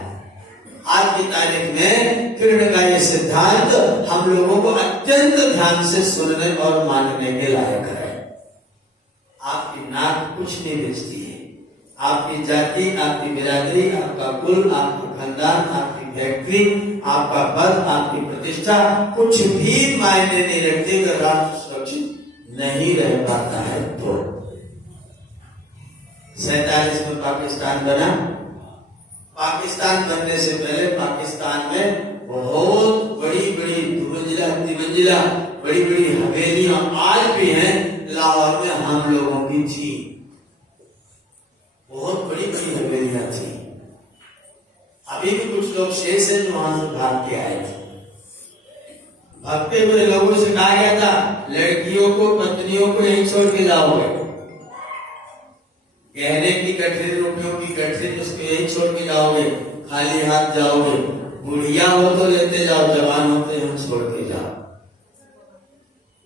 आज की तारीख में कृष्ण का ये सिद्धांत हम लोगों को अत्यंत ध्यान से सुनने और मानने के लायक है। आपकी नाक कुछ नहीं बेचती है, आपकी जाति, आपकी बिरादरी, आपका कुल, आपका खानदान, आपकी फैक्ट्री, आपका पद, आपकी प्रतिष्ठा कुछ भी मायने नहीं रखते अगर राष्ट्र सुरक्षित नहीं रह पाता है तो। 47 में पाकिस्तान बना। पाकिस्तान बनने से पहले पाकिस्तान में बहुत बड़ी बड़ी दुमंजिला तिमंजिला बड़ी बड़ी हवेलियां आज भी हैं, लाहौर में हम लोगों की थी, बहुत बड़ी बड़ी हवेलियां थी। अभी भी कुछ लोग शेष हैं जो वहां से भाग के आए थे। भागते हुए लोगों से कहा गया था लड़कियों को, पत्नियों को यहीं छोड़ के जाओगे, गहने की गठरी, रुपयों की गठरी उसको यहीं छोड़ के जाओगे, खाली हाथ जाओगे, बुढ़िया हो तो लेते जाओ, जवान होते हम छोड़ के जाओ,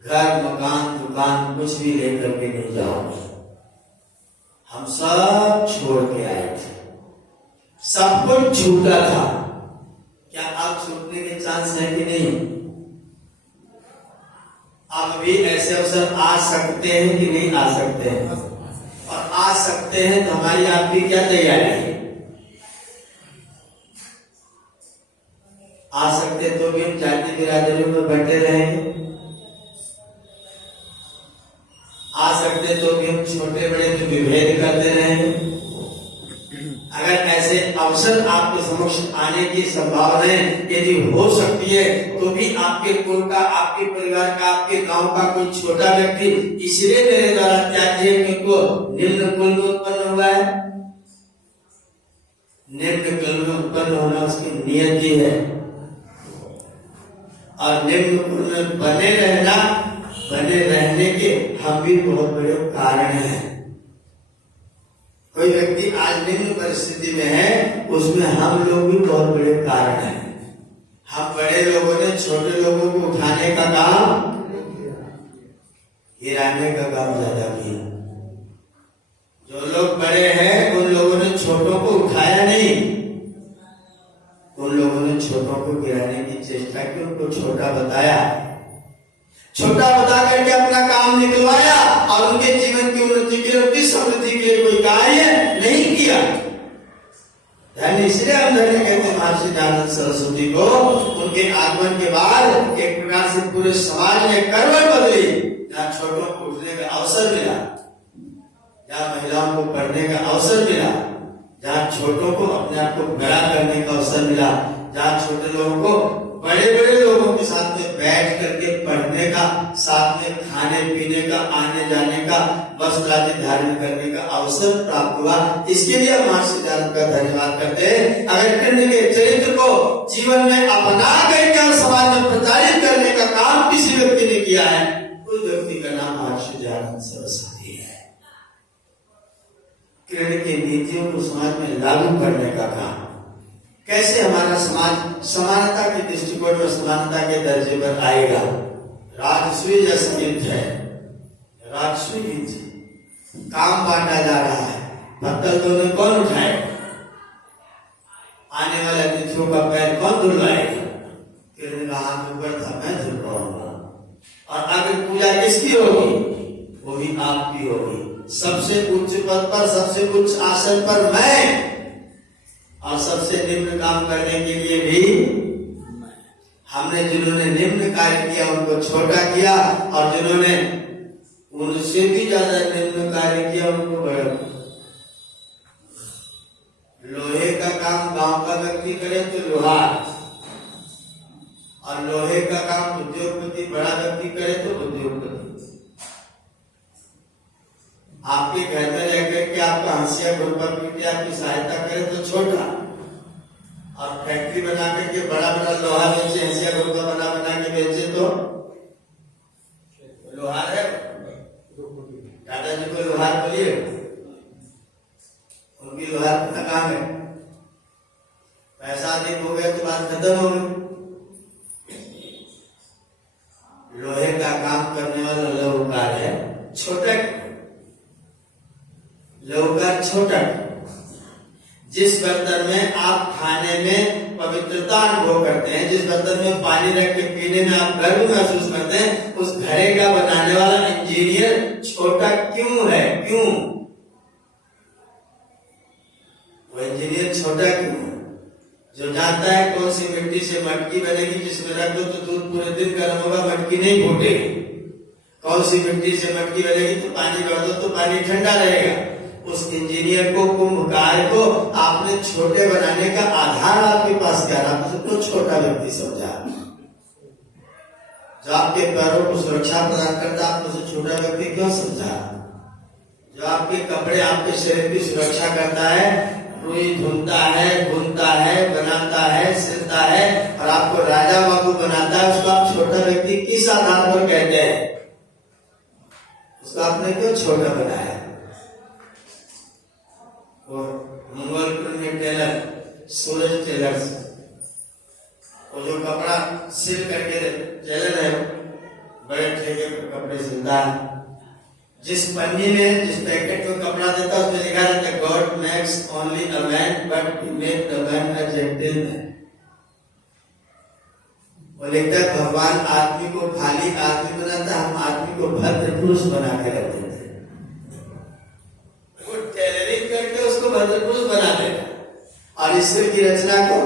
घर मकान दुकान कुछ भी लेकर के नहीं जाओगे। हम सब छोड़ के आए थे, सब कुछ छूटा था। क्या आप छूटने के चांस है कि नहीं? आप भी ऐसे अवसर आ सकते हैं कि नहीं आ सकते हैं? और आ सकते हैं तो हमारी आपकी क्या तैयारी है? आ सकते तो भी हम जाति बिरादरी में बंटे रहेंगे, आ सकते तो भी हम छोटे बड़े में विभेद करते रहेंगे। अगर ऐसे अवसर आपके समक्ष आने की संभावनाएं यदि हो सकती है तो भी आपके कुल का, आपके परिवार का, आपके गांव का कोई छोटा व्यक्ति इसलिए मेरे द्वारा त्याग है कि वो निम्न कुल में उत्पन्न हुआ है। निम्न कुल में उत्पन्न होना उसकी नियति है और निम्न कुल में बने रहने के हम भी बहुत बड़े कारण हैं। कोई व्यक्ति आज निम्न परिस्थिति में है, उसमें हम लोग भी बहुत बड़े कारण हैं। हम बड़े लोगों ने छोटे लोगों को उठाने का काम, गिराने का काम ज्यादा किया। जो लोग बड़े हैं उन लोगों ने छोटों को उठाया नहीं, उन लोगों ने छोटों को गिराने की चेष्टा की, उनको छोटा बताया, छोटा बता करके अपना काम निकलवाया और उनके जीवन की उन्नति के लिए, उनकी समृद्धि के लिए कोई कार्य नहीं किया। धन्य इसलिए हम धन्य कहते हैं महर्षि दयानंद सरस्वती को। उनके आगमन के बाद एक प्रकार से पूरे समाज ने करवट बदली। जहाँ छोटों को उठने का अवसर मिला, जहाँ महिलाओं को पढ़ने का अवसर मिला, जहाँ छोटों को अपने आप को बड़ा करने का अवसर मिला, जहाँ छोटे लोगों को बड़े बड़े लोगों के साथ में बैठ करके पढ़ने का, साथ में खाने पीने का, आने जाने का, वस्त्र आदि धारण करने का अवसर प्राप्त हुआ। इसके लिए हम महर्षि दयानंद का धन्यवाद करते हैं। अगर कृष्ण के चरित्र को जीवन में अपना करके और समाज में प्रचारित करने का काम किसी व्यक्ति ने किया है, उस व्यक्ति का नाम महर्षि दयानंद सरस्वती है। कृष्ण की नीतियों को समाज में लागू करने का काम, कैसे हमारा समाज समानता के दृष्टिकोण में समानता के दर्जे पर आएगा। राजसूय जैसा युद्ध है, राजसूय युद्ध, काम बांटा जा रहा है, पत्थर दोनों कौन उठाएगा, आने वाले अतिथियों का पैर कौन धुलवाएगा? कृष्ण का हाथ ऊपर था, मैं धुलवाऊंगा। और अगर पूजा किसकी होगी? वो भी आपकी होगी। सबसे उच्च पद पर, सबसे उच्च आसन पर मैं, और सबसे निम्न काम करने के लिए भी हमने जिन्होंने निम्न कार्य किया उनको छोटा किया, और जिन्होंने उनसे भी ज्यादा निम्न कार्य किया उनको बड़ा। लोहे का काम गांव का व्यक्ति करे तो लोहार, और लोहे का काम उद्योगपति बड़ा व्यक्ति करे तो उद्योगपति। आपके घर में रहकर के आपका हंसिया गुरुपा पीटे आपकी सहायता करे तो छोटा, और फैक्ट्री बना करके बड़ा बड़ा लोहा बेचे, हंसिया गुरुपा बना बना के बेचे तो लोहार है। दादा जी को लोहार बोलिए, उनकी लोहार का काम है। पैसा अधिक हो गया तो बात खत्म हो गई। लोहे का काम करने वाला लौहकार है छोटक। लौहकार छोटक, जिस बर्तन में आप खाने में पवित्रता अनुभव करते हैं, जिस बर्तन में पानी रख के पीने में आप गर्व महसूस करते हैं, उस घड़े का बनाने वाला इंजीनियर छोटा क्यों है? क्यों वो इंजीनियर छोटा क्यों है? जो जानता है कौन सी मिट्टी से मटकी बनेगी, जिसमें रख दो तो दूध पूरे दिन गर्म होगा, मटकी नहीं फूटेगी। कौन सी मिट्टी से मटकी बनेगी तो पानी भर दो तो पानी ठंडा रहेगा। उस इंजीनियर को, कुंभकार को आपने छोटे बनाने का आधार आपके पास क्या रहा? उसको छोटा व्यक्ति समझा। जो आपके पैरों को सुरक्षा प्रदान करता आपने उसे छोटा व्यक्ति क्यों समझा? जो आपके कपड़े आपके शरीर की सुरक्षा करता है, रुई धुनता है, बुनता है, बनाता है, सिलता है, और आपको राजा बाबू बनाता है, उसको आप छोटा व्यक्ति किस आधार पर कहते हैं? उसको आपने क्यों छोटा बनाया? वो मंगलपुर में टेलर सूरज टेलर्स, वो जो कपड़ा सिल करके टेलर है, बड़े ठेके पर कपड़े सिलता है। जिस पन्नी में, जिस पैकेट में कपड़ा देता है उसमें लिखा रहता है God makes only a man but he make the man a gentleman. वो लिखता है भगवान आदमी को खाली आदमी बनाता, हम आदमी को भद्र पुरुष बना के रख देते हैं। वो टेलरिंग करके उसको भद्र पुरुष बना देगा। और ईश्वर की रचना को,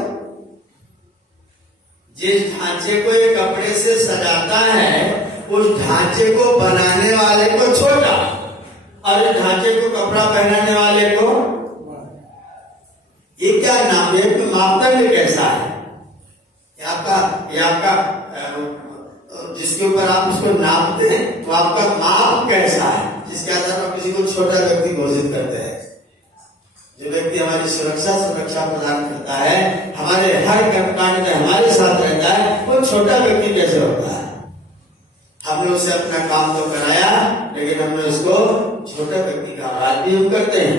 जिस ढांचे को ये कपड़े से सजाता है, उस ढांचे को बनाने वाले को छोटा, और इस ढांचे को कपड़ा पहनाने वाले को, ये क्या नाम है? मापदंड कैसा है? ये आपका जिसके ऊपर आप उसको नापते हैं, तो आपका माप कैसा है, जिसके आधार पर किसी को छोटा व्यक्ति घोषित करते हैं? जो व्यक्ति हमारी सुरक्षा प्रदान करता है, हमारे हर कर्मकांड में हमारे साथ रहता है, वो छोटा व्यक्ति कैसे होता है? हमने उसे अपना काम तो कराया, लेकिन हमने उसको छोटा व्यक्ति का। आज भी हम करते हैं,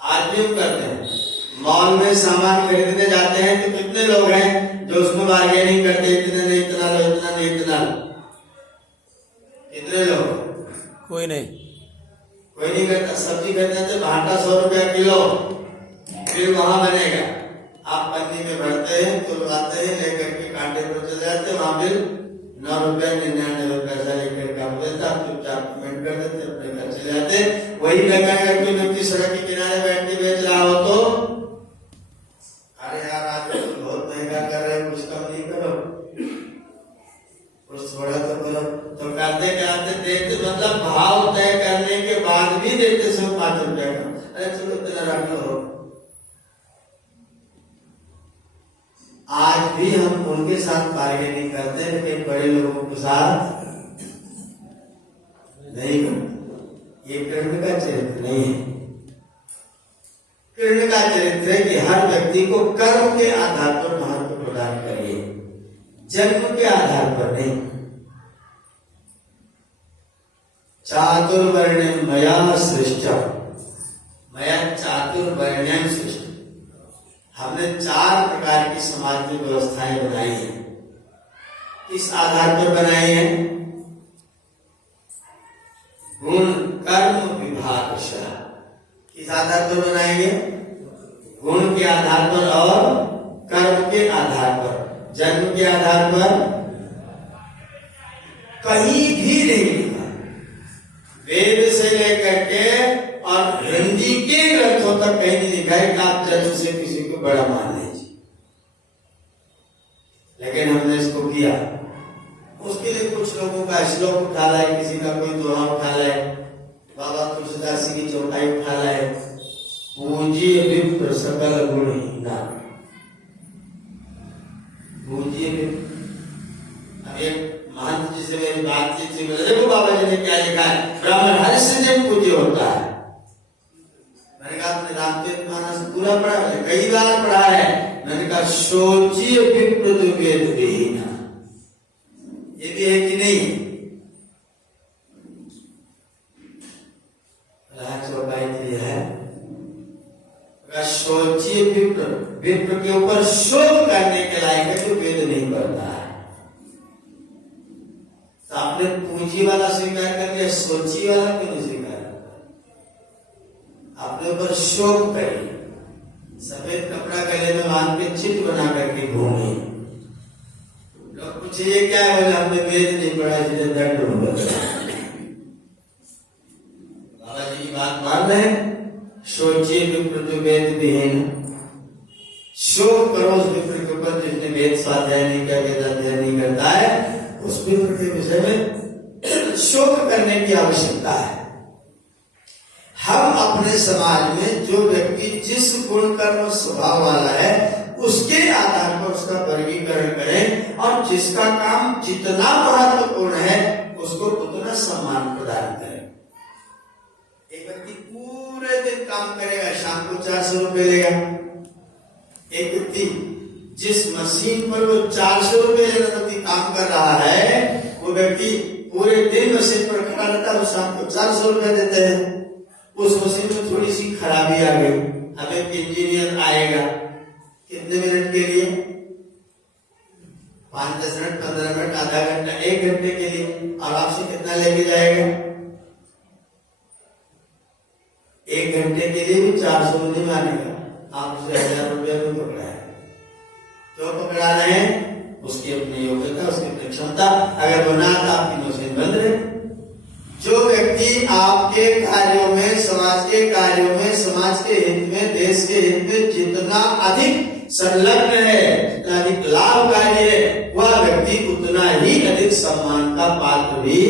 आज भी हम करते हैं। मॉल में सामान खरीदने जाते हैं तो कितने लोग हैं जो उसमें बार्गेनिंग करते हैं, इतने नहीं, इतना लो, इतना नहीं, इतना लो। कितने लोग? कोई नहीं, कोई नहीं करता। सब्जी खरीदने से भाटा 100 रुपया किलो, फिर वहां बनेगा। आप पन्नी में भरते हैं, तो लाते हैं, लेकर के कांटे पर चले जाते हैं, वहां फिर 9 रुपया 99 पैसा लेकर काम देता, आप चुपचाप पेमेंट कर देते, अपने घर चले जाते। वही बेकार कोई व्यक्ति सड़क के किनारे बैठ के बेच रहा हो तो, अरे यार आज तो बहुत महंगा कर रहे हैं, कुछ कम नहीं करो, कुछ थोड़ा तो करो। तो करते कराते देते, मतलब भाव तय करने के बाद भी देते 105 रुपया का। अरे चलो इतना रख लो। आज भी हम उनके साथ बार्गेनिंग करते हैं, लेकिन बड़े लोगों के साथ नहीं करते। ये कृष्ण का चरित्र नहीं है। कृष्ण का चरित्र है कि हर व्यक्ति को कर्म के आधार पर महत्व प्रदान करिए, जन्म के आधार पर नहीं। चातुर्वर्ण्यम मया सृष्टम, मया चातुर्वर्ण्यम सृष्टम। हमने 4 प्रकार की समाज की व्यवस्थाएं बनाई हैं। किस आधार पर बनाई है? गुण कर्म विभाग। किस आधार पर बनाएंगे? गुण के आधार पर और कर्म के आधार पर। जन्म के आधार पर कहीं भी नहीं लिखा, वेद से लेकर के और हिंदी के ग्रंथों तक कहीं नहीं लिखा है कि आप जन्म से किसी को बड़ा मान लीजिए। लेकिन हमने इसको किया। उसके लिए कुछ लोगों का श्लोक उठा लाए, किसी का कोई दोहा उठा लाए, बाबा तुलसीदास की चौपाई उठा लाए, पूज्य विप्र सकल गुणहीना। पूज्य अब एक महंत जी से मेरी बातचीत से बोले, देखो बाबा जी ने क्या लिखा है, ब्राह्मण हरिश्चंद्र पूज्य होता है। मैंने कहा आपने रामचरितमानस पूरा पढ़ा है? कई बार पढ़ा है। मैंने कहा सोचिए विप्र जो वेद विहीना, ये भी है कि नहीं? चौपाई की है, सोचिए विप्र, विप्र के ऊपर शोध करने के लायक है जो वेद नहीं पढ़ता है। तो आपने पूंजी वाला स्वीकार कर लिया, सोची वाला क्यों नहीं स्वीकार? आपने ऊपर शोक करी, सफेद कपड़ा गले में बांध के चिट बना करके घूमे। लोग पूछे ये क्या है, बोले हमने वेद नहीं पढ़ा इसलिए दंड होगा। बाबा जी की बात मान रहे हैं। सोचिए विप्र जो वेद विहीन, शोक करो उस विप्र के ऊपर जिसने वेद स्वाध्याय नहीं किया, वेद अध्ययन नहीं करता है, उस विप्र के विषय में शोक करने की आवश्यकता है। हम अपने समाज में जो व्यक्ति जिस गुण कर्म स्वभाव वाला है उसके आधार पर उसका वर्गीकरण करें और जिसका काम जितना महत्वपूर्ण है उसको उतना सम्मान प्रदान करें। एक व्यक्ति पूरे दिन काम करेगा, शाम को 400 रुपए लेगा। एक व्यक्ति जिस मशीन पर वो 400 रुपए लेने काम कर रहा है, वो व्यक्ति पूरे दिन मशीन पर खड़ा रहता है, वो शाम को 400 रुपए देते हैं। उस मशीन में थोड़ी सी खराबी आ गई, अब एक इंजीनियर आएगा, कितने मिनट के लिए? 5-10 मिनट, 15 मिनट, आधा घंटा, 1 घंटे के लिए, और आपसे कितना लेके जाएगा? 1 घंटे के लिए भी 400 नहीं मानेगा, आप उसे 1000 रुपया में पकड़ा है। क्यों पकड़ा रहे हैं? उसकी अपनी योग्यता, उसकी अपनी क्षमता। अगर बना तो आपकी मशीन बंद रहे। जो व्यक्ति आपके कार्यों में, समाज के कार्यों में, समाज के हित में, देश के हित में जितना अधिक संलग्न है, जितना अधिक लाभकारी है, वह व्यक्ति उतना ही अधिक सम्मान का पात्र भी।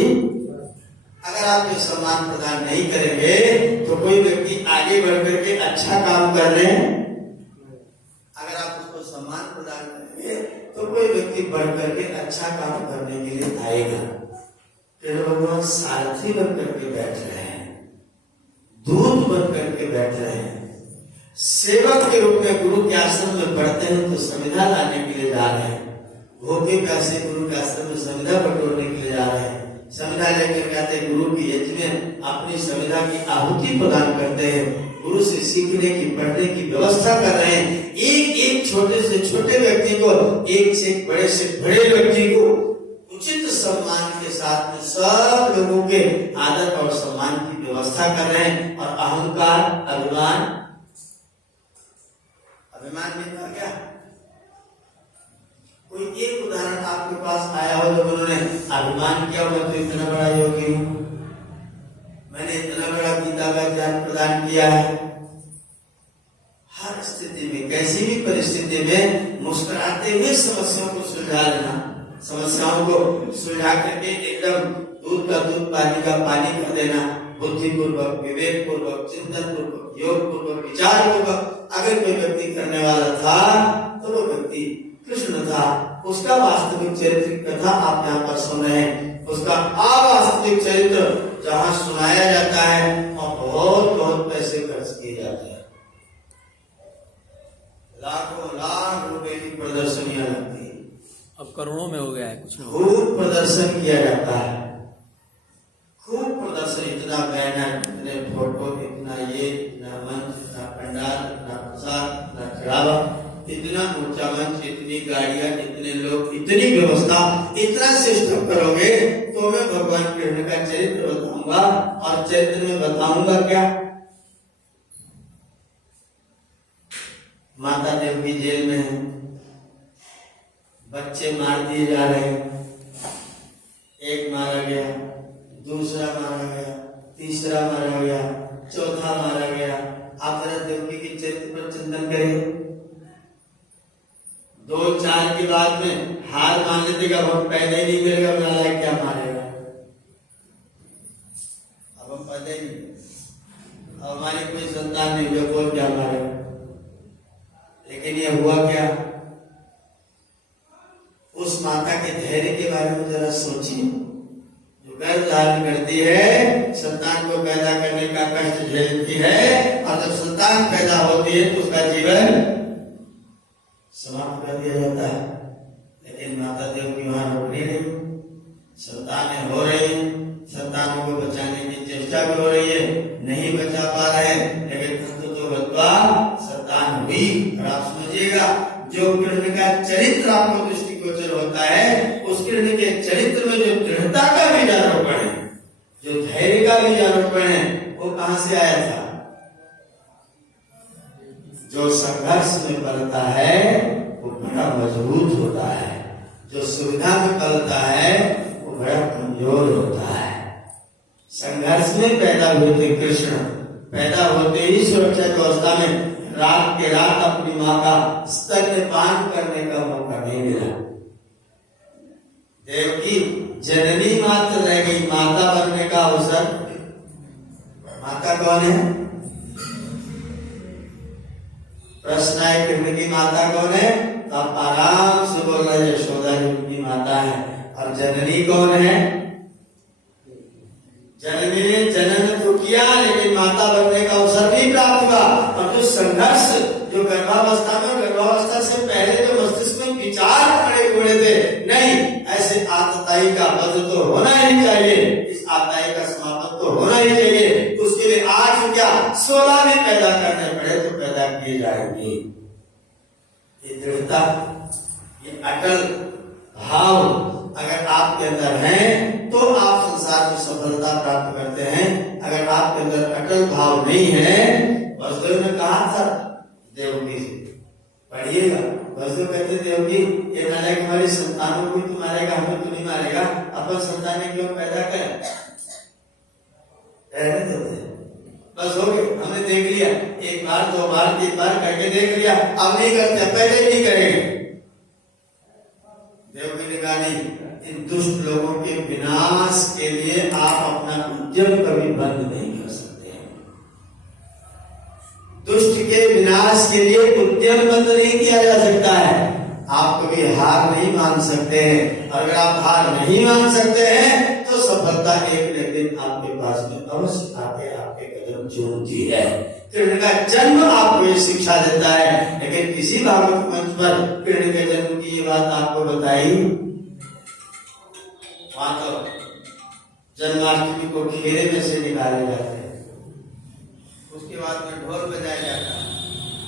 अगर आप ये सम्मान प्रदान नहीं करेंगे तो कोई व्यक्ति आगे बढ़ करके अच्छा काम कर रहे हैं, अगर आप उसको सम्मान प्रदान करेंगे तो कोई व्यक्ति बढ़ करके अच्छा काम करने के लिए आएगा। भगवान सारथी बन करके बैठ रहे हैं, दूत बन करके बैठ रहे हैं, सेवक के रूप में गुरु के आश्रम में पढ़ते हैं तो संविधा लाने के लिए जा रहे हैं, भूखे प्यासे गुरु के आश्रम में संविधा बटोरने के लिए जा रहे हैं, संविधा लेकर कहते हैं गुरु की यज्ञ में अपनी संविधा की आहुति प्रदान करते हैं, गुरु से सीखने की, पढ़ने की व्यवस्था कर रहे हैं। एक एक छोटे से छोटे व्यक्ति को, एक से बड़े से बड़े व्यक्ति को उचित सम्मान के साथ में सब लोगों के आदर और सम्मान की व्यवस्था कर रहे हैं। और अहंकार, अभिमान नहीं था क्या? कोई एक उदाहरण आपके पास आया हो जब उन्होंने अभिमान किया, मैं तो इतना बड़ा योगी हूं, मैंने इतना बड़ा गीता का ज्ञान प्रदान किया है। हर स्थिति में, कैसी भी परिस्थिति में मुस्कुराते हुए समस्याओं को सुलझा लेना, समस्याओं को सुलझा करके एकदम दूध का दूध, पानी का पानी कर देना, बुद्धिपूर्वक, विवेक पूर्वक, चिंतन पूर्वक, योग पूर्वक, विचार पूर्वक अगर कोई व्यक्ति करने वाला था तो वो व्यक्ति कृष्ण था। उसका वास्तविक चरित्र कथा आप यहाँ पर सुन रहे हैं, उसका अवास्तविक चरित्र जहाँ सुनाया जाता है और बहुत बहुत पैसे खर्च किए जाते हैं, लाखों लाख रुपए की प्रदर्शनियां लगती है। अब करोड़ों में हो गया है कुछ। खूब प्रदर्शन किया जाता है, खूब प्रदर्शन, इतना बैनर, इतने फोटो, इतना ये, इतना मंच, इतना पंडाल, इतना प्रसाद, इतना चढ़ावा, इतना ऊंचा मंच, इतनी गाड़ियां, इतने लोग, इतनी व्यवस्था, इतना सिस्टम करोगे तो मैं भगवान कृष्ण का चरित्र बताऊंगा। और चरित्र में बताऊंगा क्या? माता देवी जेल में है, बच्चे मार दिए जा रहे हैं, एक मारा गया, दूसरा मारा गया, तीसरा मारा गया, चौथा मारा गया। आप जरा देवकी के चरित्र पर चिंतन करें। 2-4 के बाद में जी का वोट पहले ही नहीं मिलेगा, नालायक क्या मारेगा? अब हम पता ही नहीं, अब हमारी कोई संतान नहीं, जो वोट क्या मारेगा? लेकिन ये हुआ क्या? उस माता के धैर्य के बारे में जरा सोचिए, जो गर्भ धारण करती है, संतान को पैदा करने का कष्ट झेलती है, और जब संतान पैदा होती है तो उसका जीवन समाप्त कर दिया जाता है। लेकिन माता देव की वहां रोकनी नहीं, संतानें हो रही हैं, संतानों को बचाने की चेष्टा भी हो रही है, नहीं बचा पा रहे, लेकिन तो बदवा संतान हुई। और आप समझिएगा, जो कृष्ण का चरित्र आपको दृष्टिगोचर होता है, उस कृष्ण के चरित्र में जो दृढ़ता का बीजारोपण है, जो धैर्य का बीजारोपण है, वो कहां से आया था? जो संघर्ष में पलता है वो बड़ा मजबूत होता है, जो सुविधा में पलता है वो बड़ा कमजोर होता है। संघर्ष में पैदा हुए थे कृष्ण, पैदा होते ही सुरक्षा व्यवस्था में रात के रात अपनी माँ का स्तन्यपान करने का मौका नहीं मिला। देवकी जननी मात्र रह गई, माता बनने का अवसर। माता कौन है? प्रश्न है, कृष्ण की माता कौन है? तो आप आराम से बोल रहे, यशोदा जी उनकी माता है। और जननी कौन है? जननी ने जनन तो किया, लेकिन माता बनने का अवसर भी प्राप्त हुआ। और जो संघर्ष, जो गर्भावस्था में, गर्भावस्था से पहले जो मस्तिष्क में विचार पड़े हुए थे, नहीं, ऐसे आतताई का वध तो होना ही चाहिए, इस आतताई का समापन तो होना ही चाहिए। उसके लिए 8 क्या 16 में पैदा करने पड़े तो पैदा किए जाएंगे। ये दृढ़ता, ये अटल भाव अगर आपके अंदर है तो आप संसार में सफलता प्राप्त करते हैं। अगर आपके अंदर अटल भाव नहीं है, वसुदेव ने कहा था देवकी से, पढ़िएगा, वसुदेव कहते देवकी, ये नालायक हमारी संतानों को ही तो मारेगा, हमें तो नहीं मारेगा, अपन संतानें क्यों पैदा करें? रहने देते, बस हो गए, हमने देख लिया, 1 बार 2 बार 3 बार करके देख लिया, अब नहीं करते, पहले ही नहीं करेंगे। देवकी ने कहा नहीं, इन दुष्ट लोगों के विनाश के लिए आप अपना उद्यम कभी बंद नहीं कर सकते हैं। दुष्ट के विनाश के लिए उद्यम बंद नहीं किया जा सकता है। आप कभी हार नहीं मान सकते हैं। अगर आप हार नहीं मान सकते हैं तो सफलता एक न दिन आपके पास में अवश्य आके आपके कदम चूमती है। कृष्ण का जन्म आपको ये शिक्षा देता है। लेकिन किसी भागवत मंच पर कृष्ण के जन्म की ये बात आपको बताई, वहां तो जन्माष्टमी को खेरे में से निकाले जाते हैं, उसके बाद में ढोल बजाया जाता है,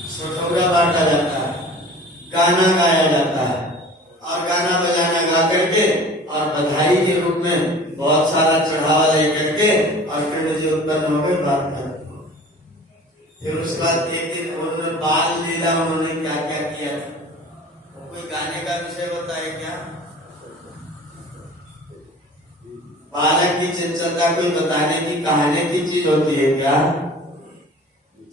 सठौरा बांटा जाता है, गाना गाया जाता है, और गाना बजाना गा करके और बधाई के रूप में बहुत सारा चढ़ावा ले करके और कृष्ण जी उत्पन्न हो गए बात कर। फिर उसके बाद एक दिन उन्होंने बाल लीला, उन्होंने क्या क्या किया था, तो कोई गाने का विषय होता है क्या? बालक की चंचलता कोई बताने की, कहने की चीज होती है क्या?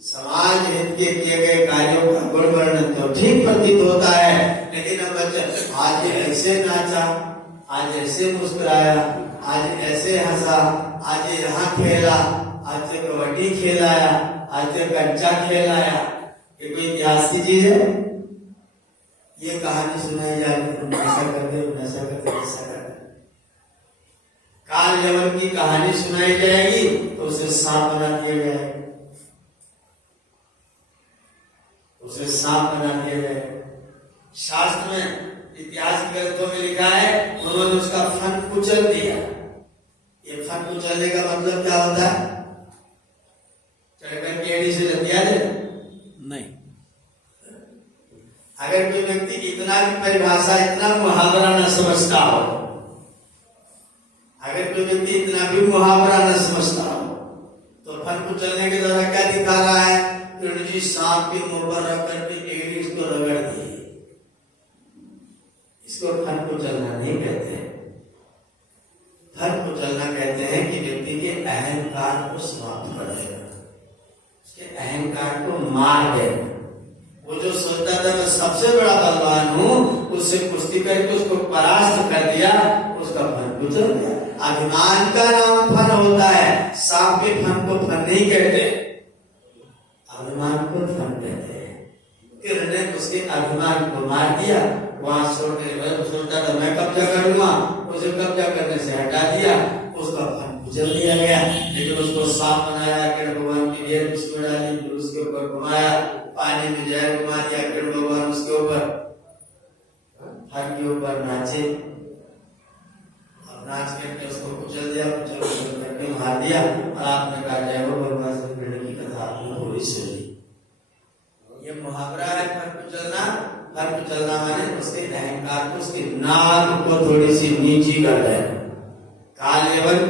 समाज हित के किए गए कार्यों का गुण वर्णन तो ठीक प्रतीत होता है, लेकिन अब बच्चा आज ऐसे नाचा, आज ऐसे मुस्कुराया, आज ऐसे हंसा, आज यहाँ खेला, आज कबड्डी खेलाया, आज कंचा खेलाया, ये कोई इतिहास की चीज है? ये कहानी सुनाई जाती, ऐसा करते ऐसा करते ऐसा करते। काल यवन की कहानी सुनाई जाएगी तो उसे सांप बना दिया जाएगा, उसे सांप बना दिया जाएगा। शास्त्र में, इतिहास के ग्रंथों में लिखा है, उन्होंने उसका फन कुचल दिया। ये फन कुचलने का मतलब क्या होता है? चढ़कर केड़ी से लतिया दे? नहीं। अगर कोई व्यक्ति इतना भी परिभाषा, इतना मुहावरा न समझता हो, अगर कोई व्यक्ति इतना भी मुहावरा न समझता हो, तो फन कुचलने के द्वारा क्या दिखा रहा है? कृष्ण जी सांप के मुंह पर रख करके एड़ी इसको रगड़ दिए। इसको फन कुचलना नहीं कहते। फन कुचलना कहते हैं कि व्यक्ति के अहंकार को समाप्त कर देना, उसके अहंकार को मार देना। वो जो सोचता था मैं सबसे बड़ा बलवान हूं, उससे कुश्ती करके उसको परास्त कर दिया, उसका फन गुजर गया। अभिमान का नाम फन होता है, सांप के फन को फन नहीं कहते, अभिमान को फन कहते हैं। किरण ने उसके अभिमान को मार दिया, वहां सोचता था मैं कब्जा करूंगा, उसे कब्जा करने से हटा दिया, उसका फन गुजर दिया गया। लेकिन उसको सांप बनाया, किरण भगवान की घेर उसको डाली, फिर उसके ऊपर घुमाया, पानी में जहर घुमा दिया, किरण भगवान उसके ऊपर फन के ऊपर नाचे, और नाच करके उसको कुचल दिया, कुचल करके मार दिया। और आपने कहा जय हो भगवान श्री कृष्ण की कथा आपने पूरी सुनी। ये मुहावरा है फन कुचलना। फन कुचलना माने उसके अहंकार को, उसके नाक को थोड़ी सी नीची कर देना। काल एवं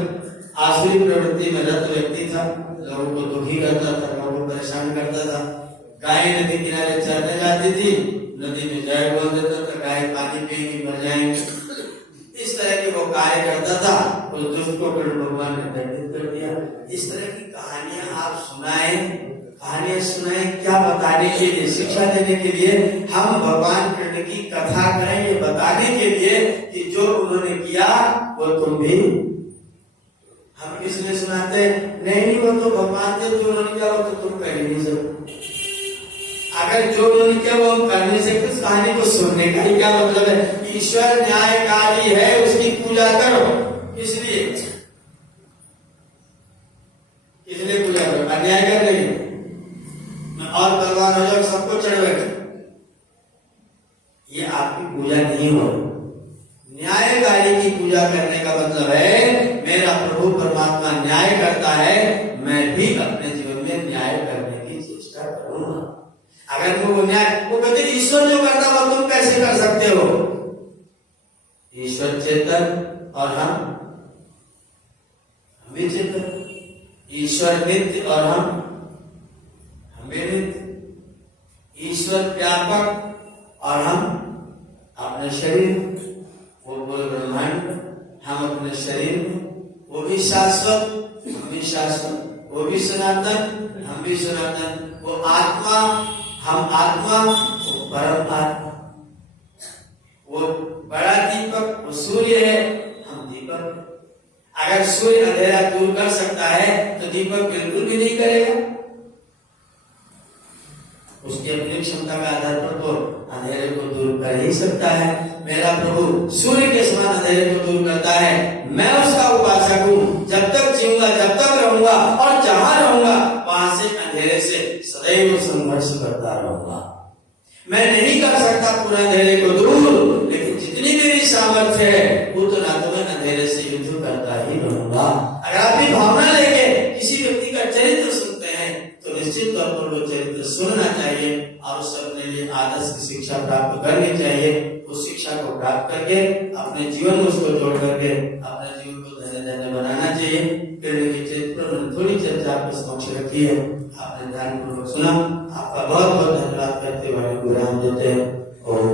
आसुरी प्रवृत्ति में रत व्यक्ति था, लोगों को दुखी करता था, लोगों को परेशान करता था। गाय नदी किनारे चरने जाती थी, नदी में जय बोल देता था, गाय पानी पिएंगी मर जाएंगे, इस तरह के वो कार्य करता था। उस दुष्ट को कृष्ण भगवान ने दंडित कर दिया। इस तरह की कहानियां आप सुनाएं, कहानियां सुनाएं, क्या बताने के लिए, शिक्षा देने के लिए। हम भगवान कृष्ण की कथा करें, ये बताने के लिए कि जो उन्होंने किया वो तुम भी। हम इसलिए सुनाते नहीं, वो तो भगवान थे, जो उन्होंने किया वो तो तुम कर ही नहीं सकते। अगर जो उन्होंने किया वो हम कर नहीं सकते, उस कहानी को सुनने का ही क्या मतलब है? ईश्वर न्यायकारी है, उसकी पूजा करो। इसलिए पूजा करो, अन्याय कर रही और बलवान हो जाओ, सबको चढ़ बैठे, ये आपकी पूजा नहीं हो। न्यायकारी की पूजा करने का मतलब है मेरा प्रभु परमात्मा न्याय करता है, मैं भी अपने जीवन में न्याय करने की चेष्टा करूंगा। अगर वो न्याय, वो कहते ईश्वर जो करता है वो तुम कैसे कर सकते हो? ईश्वर चेतन और हम भी चेतन, ईश्वर नित्य और हम भी नित्य, ईश्वर व्यापक और हम अपने शरीर, वो बोल ब्रह्मांड, हम अपने शरीर में, वो भी शाश्वत हम भी शाश्वत, वो भी सनातन हम भी सनातन, वो आत्मा हम आत्मा, वो परम आत्मा, वो बड़ा दीपक, वो सूर्य है, हम दीपक। अगर सूर्य अंधेरा दूर कर सकता है तो दीपक बिल्कुल भी नहीं करेगा। उसकी अपनी क्षमता के आधार पर तो अंधेरे को दूर कर ही सकता है। मेरा प्रभु सूर्य के समान अंधेरे को दूर करता है। मैं उसका उपासक हूँ, जब तक जीऊंगा, जब तक रहूंगा, और जहां रहूंगा वहां से अंधेरे से सदैव संघर्ष करता रहूंगा। मैं नहीं कर सकता पूरा अंधेरे को दूर, लेकिन जितनी मेरी सामर्थ्य है उतना तो मैं अंधेरे से युद्ध करता ही रहूंगा। अगर आप भी भावना लेके किसी व्यक्ति का चरित्र सुनते हैं तो निश्चित तौर पर वो चरित्र सुनना चाहिए और उससे अपने लिए आदर्श की शिक्षा प्राप्त करनी चाहिए। उस शिक्षा को प्राप्त करके अपने जीवन में उसको जोड़ करके अपने जीवन को धन्य बनाना चाहिए। कृष्ण के चरित्र पर थोड़ी चर्चा आपके समक्ष रखी है, आपने ध्यानपूर्वक सुना। आपका बहुत बहुत धन्यवाद करते हुए विराम देते हैं। ओम